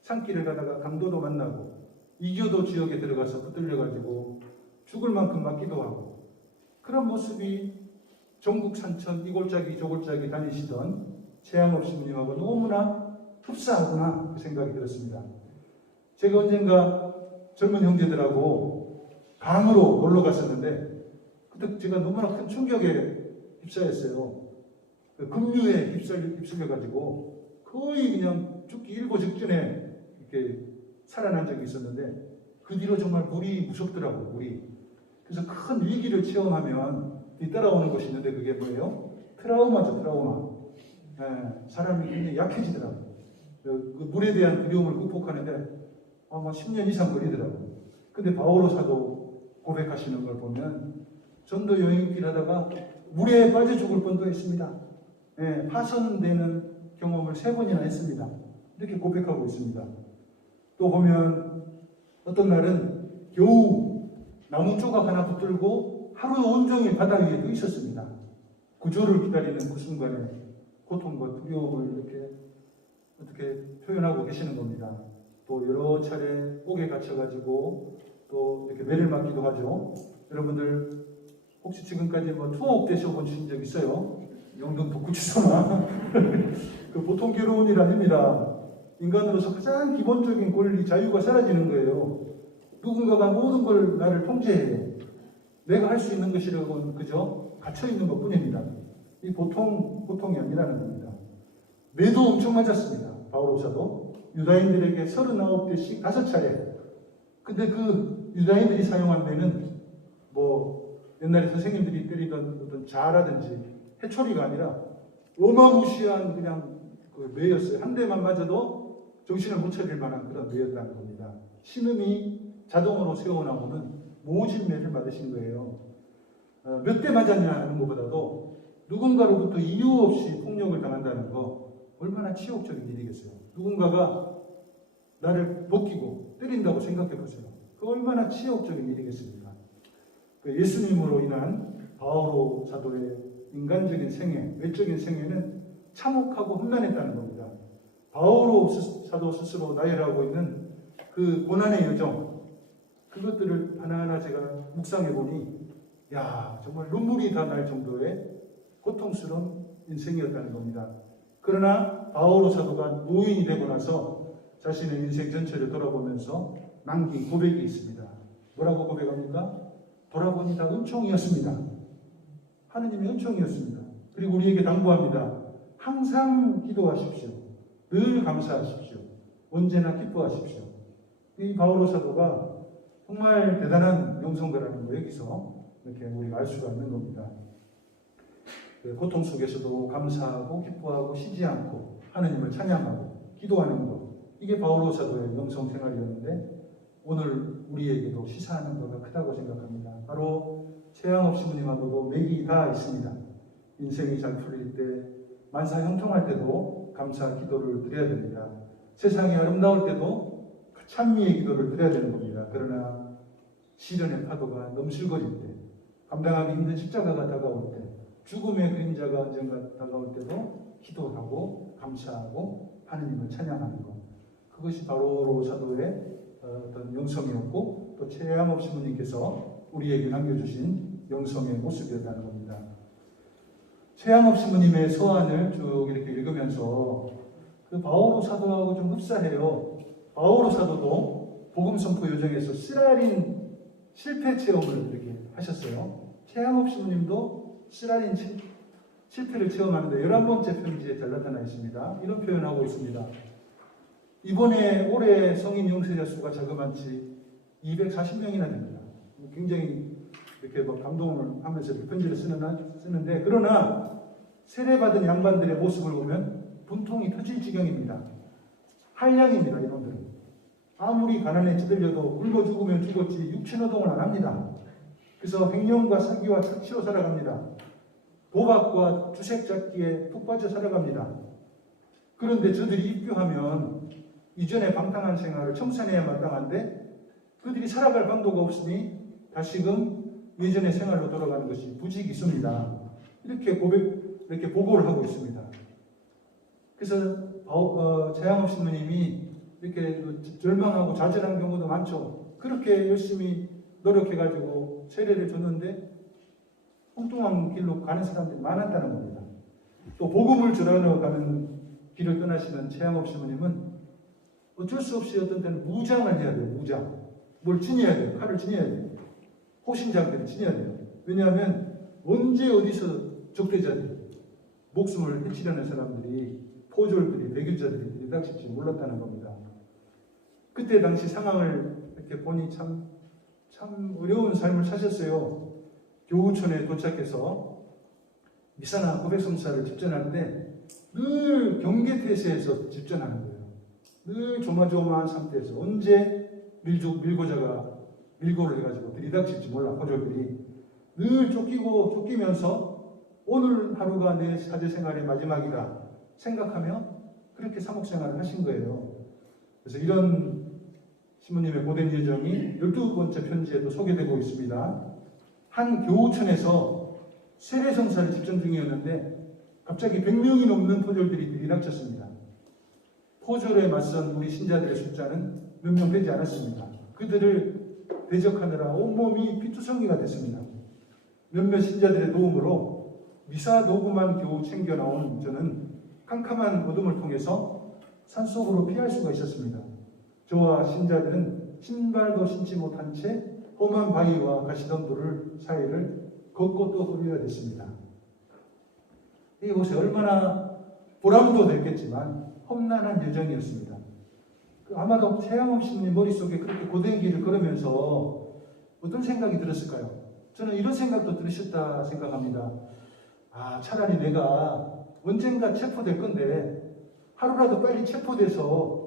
산길을 가다가 강도도 만나고 이교도 지역에 들어가서 붙들려가지고 죽을 만큼 맞기도 하고, 그런 모습이 전국 산천 이골짜기 저골짜기 다니시던 최양업 신부님하고 너무나 흡사하구나, 그 생각이 들었습니다. 제가 언젠가 젊은 형제들하고 강으로 놀러 갔었는데, 그때 제가 너무나 큰 충격에 휩싸였어요. 그 급류에 휩쓸려가지고 거의 그냥 죽기 일보 직전에 이렇게 살아난 적이 있었는데, 그 뒤로 정말 물이 무섭더라고요, 물이. 그래서 큰 위기를 체험하면 뒤따라오는 것이 있는데, 그게 뭐예요? 트라우마죠, 트라우마. 사람이 굉장히 약해지더라고요. 그 물에 대한 두려움을 극복하는데 아마 10년 이상 걸리더라고요. 근데 바오로 사도 고백하시는 걸 보면 전도 여행길 하다가 물에 빠져 죽을 뻔도 했습니다. 파손되는 경험을 3번이나 했습니다. 이렇게 고백하고 있습니다. 또 보면 어떤 날은 겨우 나무 조각 하나 붙들고 하루 온종일 바다 위에 떠 있었습니다. 구조를 기다리는 그 순간에 고통과 두려움을 이렇게 어떻게 표현하고 계시는 겁니다. 또 여러 차례 옥에 갇혀가지고 또 이렇게 매를 맞기도 하죠. 여러분들 혹시 지금까지 투옥 되셔보신 적 있어요? 영등 북구치소나 그 보통 괴로운 일 아닙니다. 인간으로서 가장 기본적인 권리, 자유가 사라지는 거예요. 누군가가 모든 걸 나를 통제해요. 내가 할 수 있는 것이라고는 그저 갇혀있는 것 뿐입니다. 이 보통이 아니라는 겁니다. 매도 엄청 맞았습니다. 바오로 사도. 유다인들에게 39대씩 5차례. 근데 그 유다인들이 사용한 매는 옛날에 선생님들이 때리던 어떤 자라든지 해초리가 아니라 어마무시한 그냥 그 매였어요. 한 대만 맞아도 정신을 못 차릴 만한 그런 매였다는 겁니다. 신음이 자동으로 새어나오는 모진 매를 맞으신 거예요. 몇 대 맞았냐는 것보다도 누군가로부터 이유 없이 폭력을 당한다는 거 얼마나 치욕적인 일이겠어요. 누군가가 나를 벗기고 때린다고 생각해 보세요. 그 얼마나 치욕적인 일이겠습니까? 예수님으로 인한 바오로 사도의 인간적인 생애, 외적인 생애는 참혹하고 험난했다는 겁니다. 바오로 사도 스스로 나열하고 있는 그 고난의 여정, 그것들을 하나하나 제가 묵상해 보니 정말 눈물이 다 날 정도의 고통스러운 인생이었다는 겁니다. 그러나 바오로 사도가 노인이 되고 나서 자신의 인생 전체를 돌아보면서 남긴 고백이 있습니다. 뭐라고 고백합니까? 돌아보니 다 은총이었습니다. 하느님의 은총이었습니다. 그리고 우리에게 당부합니다. 항상 기도하십시오. 늘 감사하십시오. 언제나 기뻐하십시오. 이 바오로 사도가 정말 대단한 영성가라는 거 여기서 이렇게 우리가 알 수가 있는 겁니다. 고통 속에서도 감사하고 기뻐하고 쉬지 않고 하느님을 찬양하고 기도하는 것, 이게 바오로 사도의 영성 생활이었는데 오늘 우리에게도 시사하는 바가 크다고 생각합니다. 바로 최양업 신부님하고도 맥이 다 있습니다. 인생이 잘 풀릴 때, 만사 형통할 때도 감사 기도를 드려야 됩니다. 세상이 아름다울 때도 찬미의 기도를 드려야 되는 겁니다. 그러나 시련의 파도가 넘실거릴 때, 감당하기 힘든 십자가가 다가올 때, 죽음의 그림자가 언젠가 다가올 때도 기도하고 감사하고 하느님을 찬양하는 것. 그것이 바로 사도의 어떤 영성이었고 또 최양업 신부님께서 우리에게 남겨주신 영성의 모습이었다는 겁니다. 최양업 신부님의 서한을 쭉 이렇게 읽으면서 그 바오로 사도하고 좀 흡사해요. 바오로 사도도 복음 선포 여정에서 쓰라린 실패 체험을 이렇게 하셨어요. 최양업 신부님도 쓰라린 실패를 체험하는데 11번째 편지에 잘 나타나 있습니다. 이런 표현하고 있습니다. 이번에 올해 성인 영세자 수가 자그마치 240명이나 됩니다. 굉장히 이렇게 뭐 감동을 하면서 편지를 쓰는데, 그러나 세례받은 양반들의 모습을 보면 분통이 터질 지경입니다. 한량입니다, 이놈들은. 아무리 가난에 찌들려도 굶어 죽으면 죽었지 육체노동을 안 합니다. 그래서 횡령과 사기와 착취로 살아갑니다. 도박과 주색 잡기에 푹 빠져 살아갑니다. 그런데 저들이 입교하면 이전의 방탕한 생활을 청산해야 마땅한데 그들이 살아갈 방도가 없으니 다시금 예전의 생활로 돌아가는 것이 부지기수입니다. 이렇게 보고를 하고 있습니다. 그래서 최양업 신부님이 이렇게 절망하고 좌절한 경우도 많죠. 그렇게 열심히 노력해가지고 세례를 줬는데 엉뚱한 길로 가는 사람들이 많았다는 겁니다. 또 복음을 전하러 가는 길을 떠나시는 최양업 신부님은 어쩔 수 없이 어떤 때는 무장을 해야 돼요. 무장. 뭘 지녀야 돼요. 칼을 지녀야 돼요. 호신장들을 지녀야 돼요. 왜냐하면 언제 어디서 적대자들이 목숨을 해치려는 사람들이, 포졸들이, 배교자들이 들이닥칠지 몰랐다는 겁니다. 그때 당시 상황을 이렇게 보니 참 어려운 삶을 사셨어요. 교우촌에 도착해서 미사나 고백성사를 집전하는데 늘 경계태세에서 집전하는 거예요. 늘 조마조마한 상태에서 언제 밀고를 해가지고 들이닥칠지 몰라. 포졸들이 늘 쫓기면서 오늘 하루가 내 사제생활의 마지막이다 생각하며 그렇게 사목생활을 하신 거예요. 그래서 이런 신부님의 고된 여정이 12번째 편지에도 소개되고 있습니다. 한 교우촌에서 세례성사를 집전 중이었는데 갑자기 100명이 넘는 포졸들이 들이닥쳤습니다. 포졸에 맞선 우리 신자들의 숫자는 몇 명 되지 않았습니다. 그들을 대적하느라 온몸이 피투성이가 됐습니다. 몇몇 신자들의 도움으로 미사 도구만 겨우 챙겨 나온 저는 캄캄한 어둠을 통해서 산속으로 피할 수가 있었습니다. 저와 신자들은 신발도 신지 못한 채 험한 바위와 가시덤불 사이를 걷고 또 걸어야 됐습니다. 이 보세요. 얼마나 보람도 됐겠지만 험난한 여정이었습니다. 아마도 최양업 신부님 머릿속에 그렇게 고된 길을 걸으면서 어떤 생각이 들었을까요? 저는 이런 생각도 들으셨다 생각합니다. 차라리 내가 언젠가 체포될 건데 하루라도 빨리 체포돼서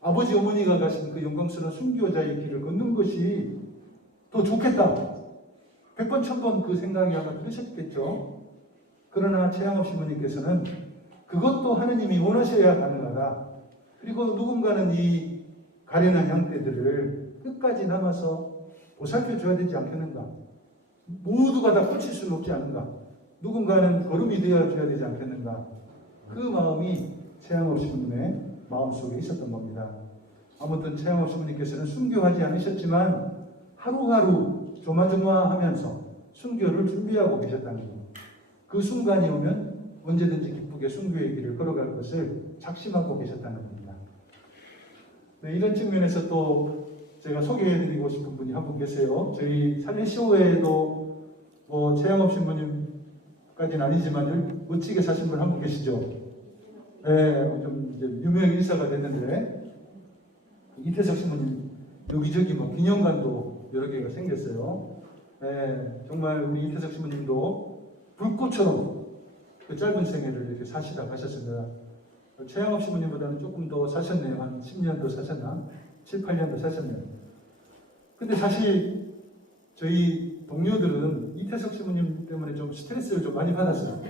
아버지 어머니가 가신 그 영광스러운 순교자의 길을 걷는 것이 더 좋겠다. 100번 1000번 그 생각이 아마 들으셨겠죠. 그러나 최양업 신부님께서는 그것도 하느님이 원하셔야 가능하다. 그리고 누군가는 이 가련한 형태들을 끝까지 남아서 보살펴줘야 되지 않겠는가. 모두가 다 꽂힐 수는 없지 않은가. 누군가는 걸음이 되어줘야 되지 않겠는가. 그 마음이 최양업 신부님의 마음속에 있었던 겁니다. 아무튼 최양업 신부님께서는 순교하지 않으셨지만 하루하루 조마조마하면서 순교를 준비하고 계셨다는 겁니다. 그 순간이 오면 언제든지 기쁘게 순교의 길을 걸어갈 것을 작심하고 계셨다는 겁니다. 네, 이런 측면에서 또 제가 소개해드리고 싶은 분이 한 분 계세요. 저희 살리시오에도 최양업 신부님까지는 아니지만 멋지게 사신 분 한 분 계시죠. 네, 좀 이제 유명 인사가 됐는데 이태석 신부님 여기저기 기념관도 여러 개가 생겼어요. 네, 정말 우리 이태석 신부님도 불꽃처럼 그 짧은 생애를 이렇게 사시다 가셨습니다. 최양업 신부님보다는 조금 더 사셨네요. 한 10년 더 사셨나? 7, 8년 더 사셨네요. 근데 사실 저희 동료들은 이태석 신부님 때문에 좀 스트레스를 좀 많이 받았어요.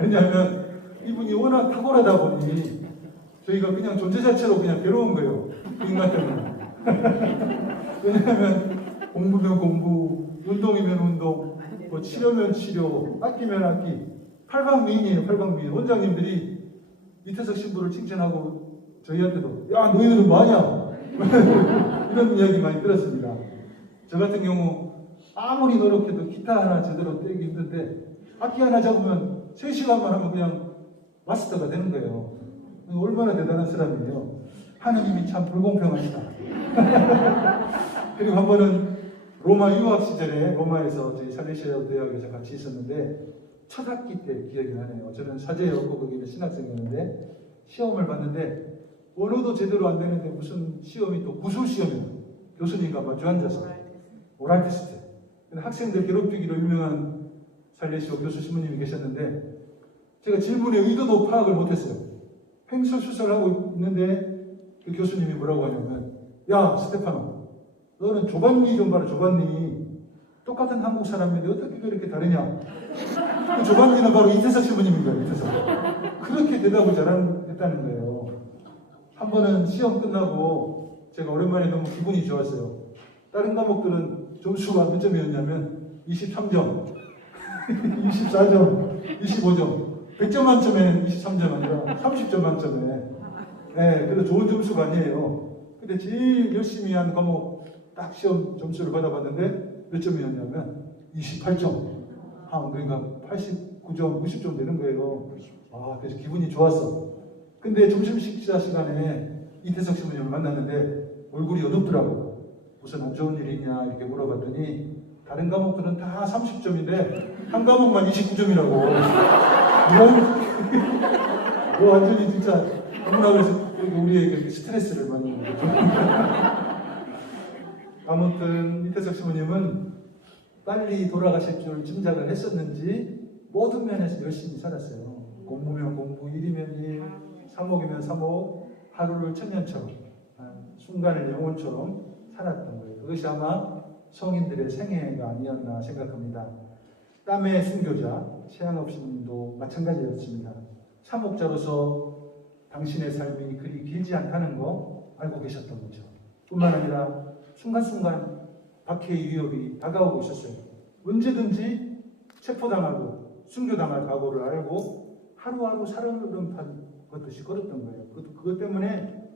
왜냐하면 이분이 워낙 탁월하다 보니 저희가 그냥 존재 자체로 그냥 괴로운 거예요. 그 인간 때문에. 왜냐하면 공부면 공부, 운동이면 운동, 뭐 치료면 치료, 악기면 악기. 팔방미인이에요, 팔방미인. 원장님들이 이태석 신부를 칭찬하고 저희한테도 야, 너희들은 뭐하냐? 이런 이야기 많이 들었습니다. 저 같은 경우 아무리 노력해도 기타 하나 제대로 떼기 힘든데 악기 하나 잡으면 3시간만 하면 그냥 마스터가 되는 거예요. 얼마나 대단한 사람이에요. 하느님이 참 불공평하시다. 그리고 한 번은 로마 유학 시절에 로마에서 저희 살레시아 대학에서 같이 있었는데 첫 학기 때 기억이 나네요. 저는 사제였고 거기는 신학생이었는데 시험을 봤는데 언어도 제대로 안 되는데 무슨 시험이 또 구술 시험이에요. 교수님과 마주 앉아서 오랄 테스트. 학생들 괴롭히기로 유명한 살레시아 교수 신부님이 계셨는데 제가 질문의 의도도 파악을 못했어요. 횡설수설하고 있는데 그 교수님이 뭐라고 하냐면 야 스테파노 너는 조반니 좀 봐라. 조반니 똑같은 한국 사람인데 어떻게 그렇게 다르냐. 그 조반니는 바로 이태석 신부님입니다. 이태석. 그렇게 대답을 잘했다는 거예요. 한 번은 시험 끝나고 제가 오랜만에 너무 기분이 좋았어요. 다른 과목들은 점수가 몇 점이었냐면 23점, 24점, 25점. 100점 만점에 23점 아니라 30점 만점에. 네, 그래도 좋은 점수가 아니에요. 근데 제일 열심히 한 과목 딱 시험 점수를 받아봤는데 몇 점이었냐면 28점. 그러니까 89점, 90점 되는 거예요. 그래서 기분이 좋았어. 근데 점심 식사 시간에 이태석 신부님을 만났는데 얼굴이 어둡더라고요. 무슨 안 좋은 일이 있냐 이렇게 물어봤더니 다른 과목들은 다 30점인데 한 과목만 29점이라고. 이거 완전히 진짜 너무나 그래서 우리에게 스트레스를 많이 받죠. 아무튼 이태석 신부님은 빨리 돌아가실 줄 짐작을 했었는지 모든 면에서 열심히 살았어요. 공부면 공부, 일이면 일, 사목이면 사목, 하루를 천년처럼, 순간을 영혼처럼 살았던 거예요. 그것이 아마 성인들의 생애가 아니었나 생각합니다. 땀의 순교자 최양업 신님도 마찬가지였습니다. 사목자로서 당신의 삶이 그리 길지 않다는 거 알고 계셨던 거죠. 뿐만 아니라 순간순간 박해의 위협이 다가오고 있었어요. 언제든지 체포당하고 순교당할 각오를 알고 하루하루 살얼음판 걷듯이 걸었던 거예요. 그것 때문에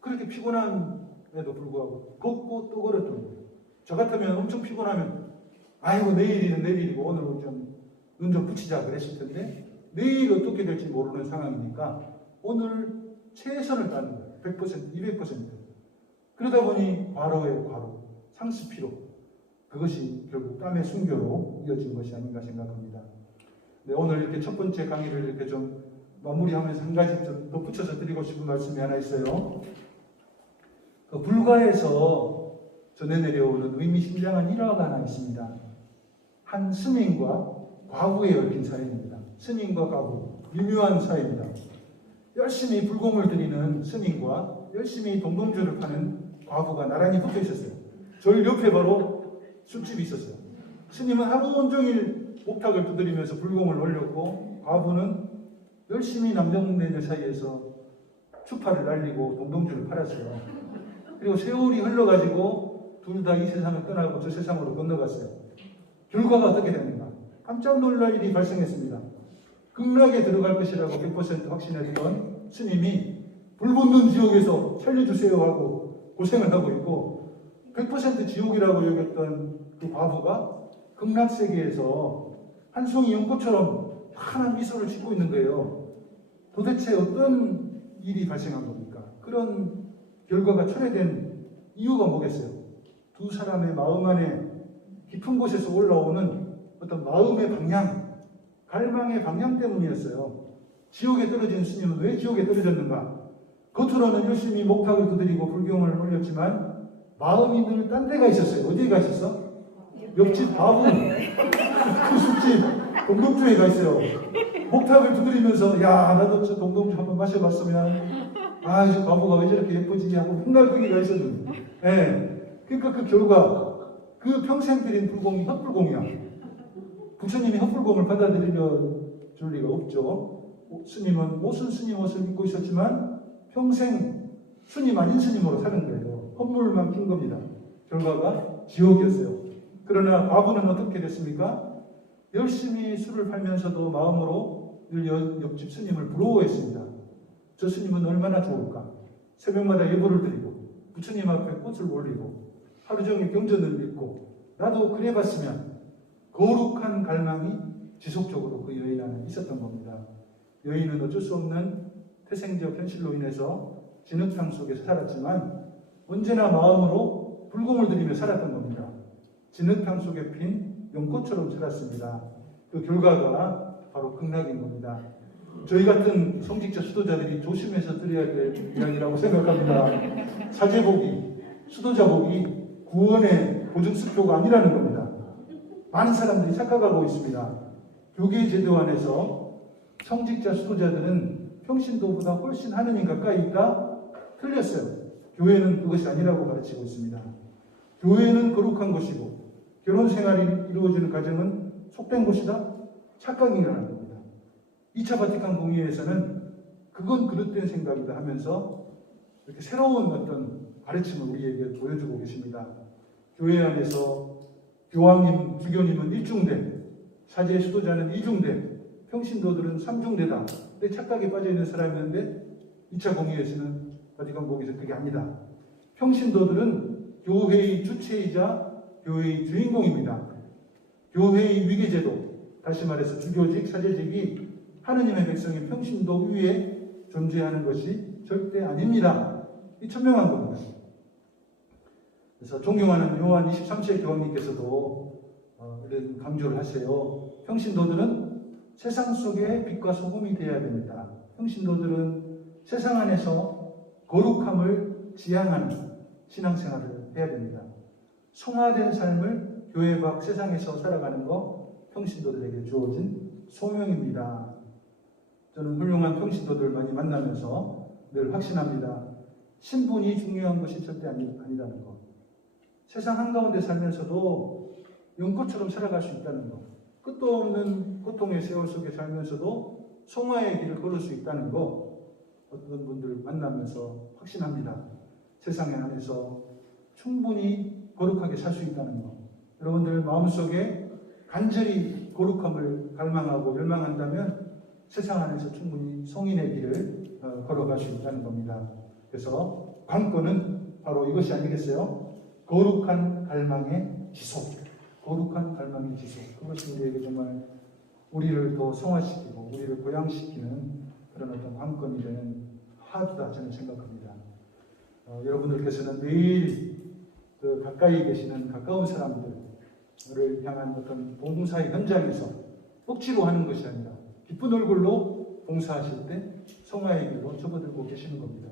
그렇게 피곤함에도 불구하고 걷고 또 걸었던 거예요. 저 같으면 엄청 피곤하면 아이고 내일이는 내일이고 오늘 눈 좀 붙이자 그랬을 텐데 내일 어떻게 될지 모르는 상황이니까 오늘 최선을 다하는 거예요. 100%, 200%. 그러다 보니 과로의 과로, 상습피로 그것이 결국 땀의 순교로 이어진 것이 아닌가 생각합니다. 네, 오늘 이렇게 첫 번째 강의를 이렇게 좀 마무리하면서 한 가지 좀 덧붙여서 드리고 싶은 말씀이 하나 있어요. 그 불가에서 전해 내려오는 의미심장한 일화가 하나 있습니다. 한 스님과 과부에 얽힌 사연입니다. 스님과 과부, 미묘한 사이입니다. 열심히 불공을 드리는 스님과 열심히 동동주를 파는 과부가 나란히 붙어 있었어요. 절 옆에 바로 술집이 있었어요. 스님은 하루 온종일 목탁을 두드리면서 불공을 올렸고 과부는 열심히 남정네들 사이에서 추파를 날리고 동동주를 팔았어요. 그리고 세월이 흘러가지고 둘 다 이 세상을 떠나고 저 세상으로 건너갔어요. 결과가 어떻게 됩니까? 깜짝 놀랄 일이 발생했습니다. 극락에 들어갈 것이라고 100% 확신했던 스님이 불 붙는 지옥에서 살려주세요 하고 고생을 하고 있고 100% 지옥이라고 여겼던 그 과부가 극락세계에서 한 송이 연꽃처럼 환한 미소를 짓고 있는 거예요. 도대체 어떤 일이 발생한 겁니까? 그런 결과가 초래된 이유가 뭐겠어요? 두 사람의 마음 안에 깊은 곳에서 올라오는 어떤 마음의 방향, 갈망의 방향 때문이었어요. 지옥에 떨어진 스님은 왜 지옥에 떨어졌는가? 겉으로는 열심히 목탁을 두드리고 불경을 올렸지만 마음이 늘 딴 데가 있었어요. 어디에 가 있었어? 옆집 바보, 그 술집 동동주에 가 있어요. 목탁을 두드리면서 야 나도 저 동동주 한번 마셔봤으면 저 바보가 왜 저렇게 예쁘지 하고 맨날 거기가 있었는데 그러니까 그 결과 그 평생 드린 불공이 헛불공이야. 부처님이 헛불공을 받아들여 줄 리가 없죠. 스님은 옷은 스님 옷을 입고 있었지만 평생 스님 아닌 스님으로 사는 거예요. 헛물만 핀 겁니다. 결과가 지옥이었어요. 그러나 과부는 어떻게 됐습니까? 열심히 술을 팔면서도 마음으로 늘 옆집 스님을 부러워했습니다. 저 스님은 얼마나 좋을까? 새벽마다 예불을 드리고 부처님 앞에 꽃을 올리고 하루 종일 경전을 읽고 나도 그래봤으면 거룩한 갈망이 지속적으로 그 여인 안에 있었던 겁니다. 여인은 어쩔 수 없는 태생적 현실로 인해서 진흙탕 속에서 살았지만 언제나 마음으로 불공을 들이며 살았던 겁니다. 진흙탕 속에 핀 연꽃처럼 살았습니다. 그 결과가 바로 극락인 겁니다. 저희 같은 성직자 수도자들이 조심해서 드려야 될 이야기라고 생각합니다. 사제복이, 수도자복이 구원의 보증수표가 아니라는 겁니다. 많은 사람들이 착각하고 있습니다. 교계 제도 안에서 성직자 수도자들은 평신도보다 훨씬 하느님 가까이 있다? 틀렸어요. 교회는 그것이 아니라고 가르치고 있습니다. 교회는 거룩한 것이고 결혼 생활이 이루어지는 가정은 속된 것이다? 착각이라는 겁니다. 2차 바티칸 공의회에서는 그건 그릇된 생각이다 하면서 이렇게 새로운 어떤 가르침을 우리에게 보여주고 계십니다. 교회 안에서 교황님, 주교님은 1중대, 사제 수도자는 2중대, 평신도들은 3중대다. 근데 착각에 빠져있는 사람이었는데 2차 공의회에서는 바티칸 공의회에서 그게 아니다. 평신도들은 교회의 주체이자 교회의 주인공입니다. 교회의 위계제도, 다시 말해서 주교직, 사제직이 하느님의 백성인 평신도 위에 존재하는 것이 절대 아닙니다. 이 천명한 겁니다. 그래서 존경하는 요한 23세 교황님께서도 이런 강조를 하세요. 평신도들은 세상 속의 빛과 소금이 되어야 됩니다. 평신도들은 세상 안에서 거룩함을 지향하는 신앙생활을 해야 됩니다. 성화된 삶을 교회 밖 세상에서 살아가는 거 평신도들에게 주어진 소명입니다. 저는 훌륭한 평신도들 많이 만나면서 늘 확신합니다. 신분이 중요한 것이 절대 아니라는 것. 세상 한가운데 살면서도 연꽃처럼 살아갈 수 있다는 것. 끝도 없는 고통의 세월 속에 살면서도 성화의 길을 걸을 수 있다는 것. 어떤 분들 만나면서 확신합니다. 세상에 안에서 충분히 거룩하게 살 수 있다는 것. 여러분들 마음속에 간절히 거룩함을 갈망하고 열망한다면 세상 안에서 충분히 성인의 길을 걸어갈 수 있다는 겁니다. 그래서 관건은 바로 이것이 아니겠어요? 거룩한 갈망의 지속. 거룩한 갈망의 지속. 그것이 우리에게 정말 우리를 더 성화시키고 우리를 고양시키는 그런 어떤 관건이 되는 하루다 저는 생각합니다. 여러분들께서는 매일 그 가까이 계시는 가까운 사람들을 향한 어떤 봉사의 현장에서 억지로 하는 것이 아니라 기쁜 얼굴로 봉사하실 때 성화의 길로 접어들고 계시는 겁니다.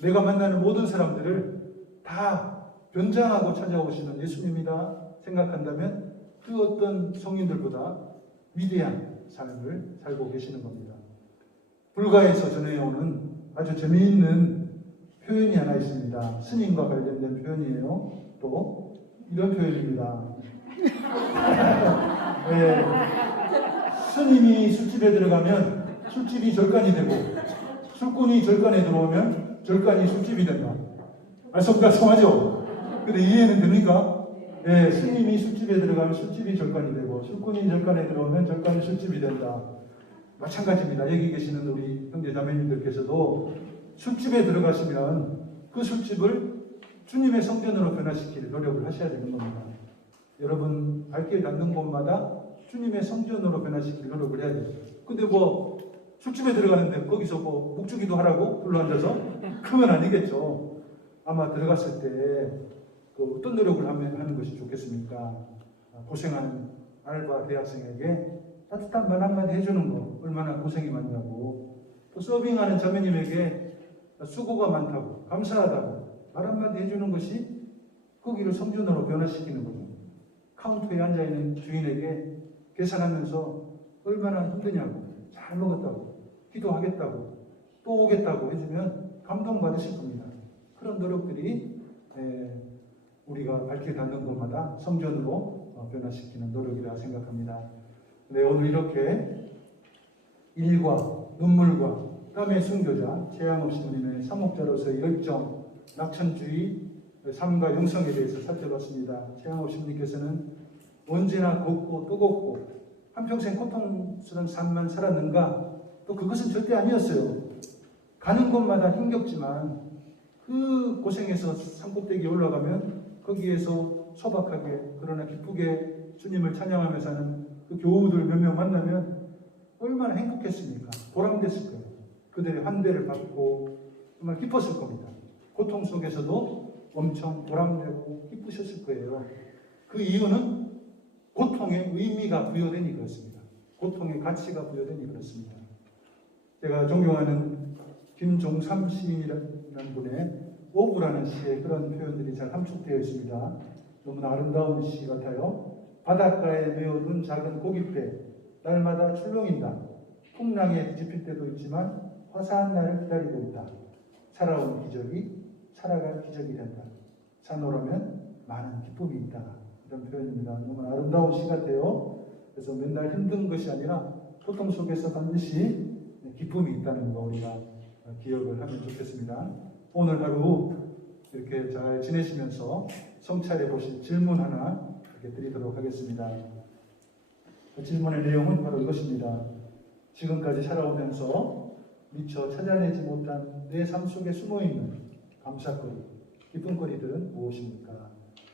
내가 만나는 모든 사람들을 다 변장하고 찾아오시는 예수님이다 생각한다면 그 어떤 성인들보다 위대한 삶을 살고 계시는 겁니다. 불가에서 전해오는 아주 재미있는 표현이 하나 있습니다. 스님과 관련된 표현이에요. 또 이런 표현입니다. 네. 스님이 술집에 들어가면 술집이 절간이 되고 술꾼이 절간에 들어오면 절간이 술집이 된다. 알쏭달쏭하죠? 근데 이해는 됩니까? 네, 스님이 술집에 들어가면 술집이 절간이 되고 술꾼이 절간에 들어오면 절간이 술집이 된다. 마찬가지입니다. 여기 계시는 우리 형제 자매님들께서도 술집에 들어가시면 그 술집을 주님의 성전으로 변화시킬 노력을 하셔야 되는 겁니다. 여러분 발길 닿는 곳마다 주님의 성전으로 변화시킬 노력을 해야 돼요. 근데 뭐 술집에 들어가는데 거기서 뭐 묵주기도 하라고 둘러앉아서? 그건 아니겠죠. 아마 들어갔을 때 그 어떤 노력을 하는 것이 좋겠습니까? 고생하는 알바 대학생에게 따뜻한 말 한마디 해주는 거 얼마나 고생이 많냐고, 또 서빙하는 자매님에게 수고가 많다고 감사하다고 말 한마디 해주는 것이 거기를 성전으로 변화시키는 거죠. 카운터에 앉아있는 주인에게 계산하면서 얼마나 힘드냐고, 잘 먹었다고, 기도하겠다고, 또 오겠다고 해주면 감동받으실 겁니다. 그런 노력들이 우리가 발길 닿는 곳마다 성전으로 변화시키는 노력이라 생각합니다. 네, 오늘 이렇게 일과 눈물과 땀의 순교자 최양업 신부님의 사목자로서의 열정, 낙천주의, 삶과 영성에 대해서 살펴봤습니다. 최양업 신부님께서는 언제나 걷고 또 걷고 한평생 고통스러운 삶만 살았는가? 또 그것은 절대 아니었어요. 가는 곳마다 힘겹지만 그 고생에서 산꼭대기에 올라가면 거기에서 소박하게 그러나 기쁘게 주님을 찬양하며 사는 그 교우들 몇 명 만나면 얼마나 행복했습니까? 보람됐을 거예요. 그들의 환대를 받고 정말 기뻤을 겁니다. 고통 속에서도 엄청 보람되고 기쁘셨을 거예요. 그 이유는 고통의 의미가 부여되니 그렇습니다. 고통의 가치가 부여되니 그렇습니다. 제가 존경하는 김종삼 시인이라는 분의 오브라는 시에 그런 표현들이 잘 함축되어 있습니다. 너무나 아름다운 시 같아요. 바닷가에 메어둔 작은 고깃배 날마다 출렁인다. 풍랑에 뒤집힐 때도 있지만 화사한 날을 기다리고 있다. 살아온 기적이 살아갈 기적이 된다. 산호라면 많은 기쁨이 있다. 이런 표현입니다. 너무나 아름다운 시 같아요. 그래서 맨날 힘든 것이 아니라 고통 속에서 반드시 기쁨이 있다는 거 우리가 기억을 하면 좋겠습니다. 오늘 하루 이렇게 잘 지내시면서 성찰해 보실 질문 하나 이렇게 드리도록 하겠습니다. 그 질문의 내용은 바로 이것입니다. 지금까지 살아오면서 미처 찾아내지 못한 내 삶 속에 숨어있는 감사거리, 기쁨거리들은 무엇입니까?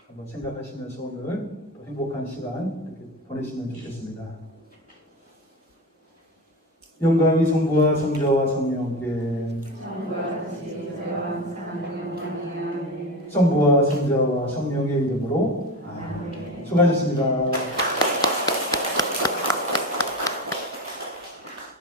한번 생각하시면서 오늘 또 행복한 시간 이렇게 보내시면 좋겠습니다. 영광이 성부와 성자와 성령께 성부와 성자와 성령의 이름으로 수고하셨습니다.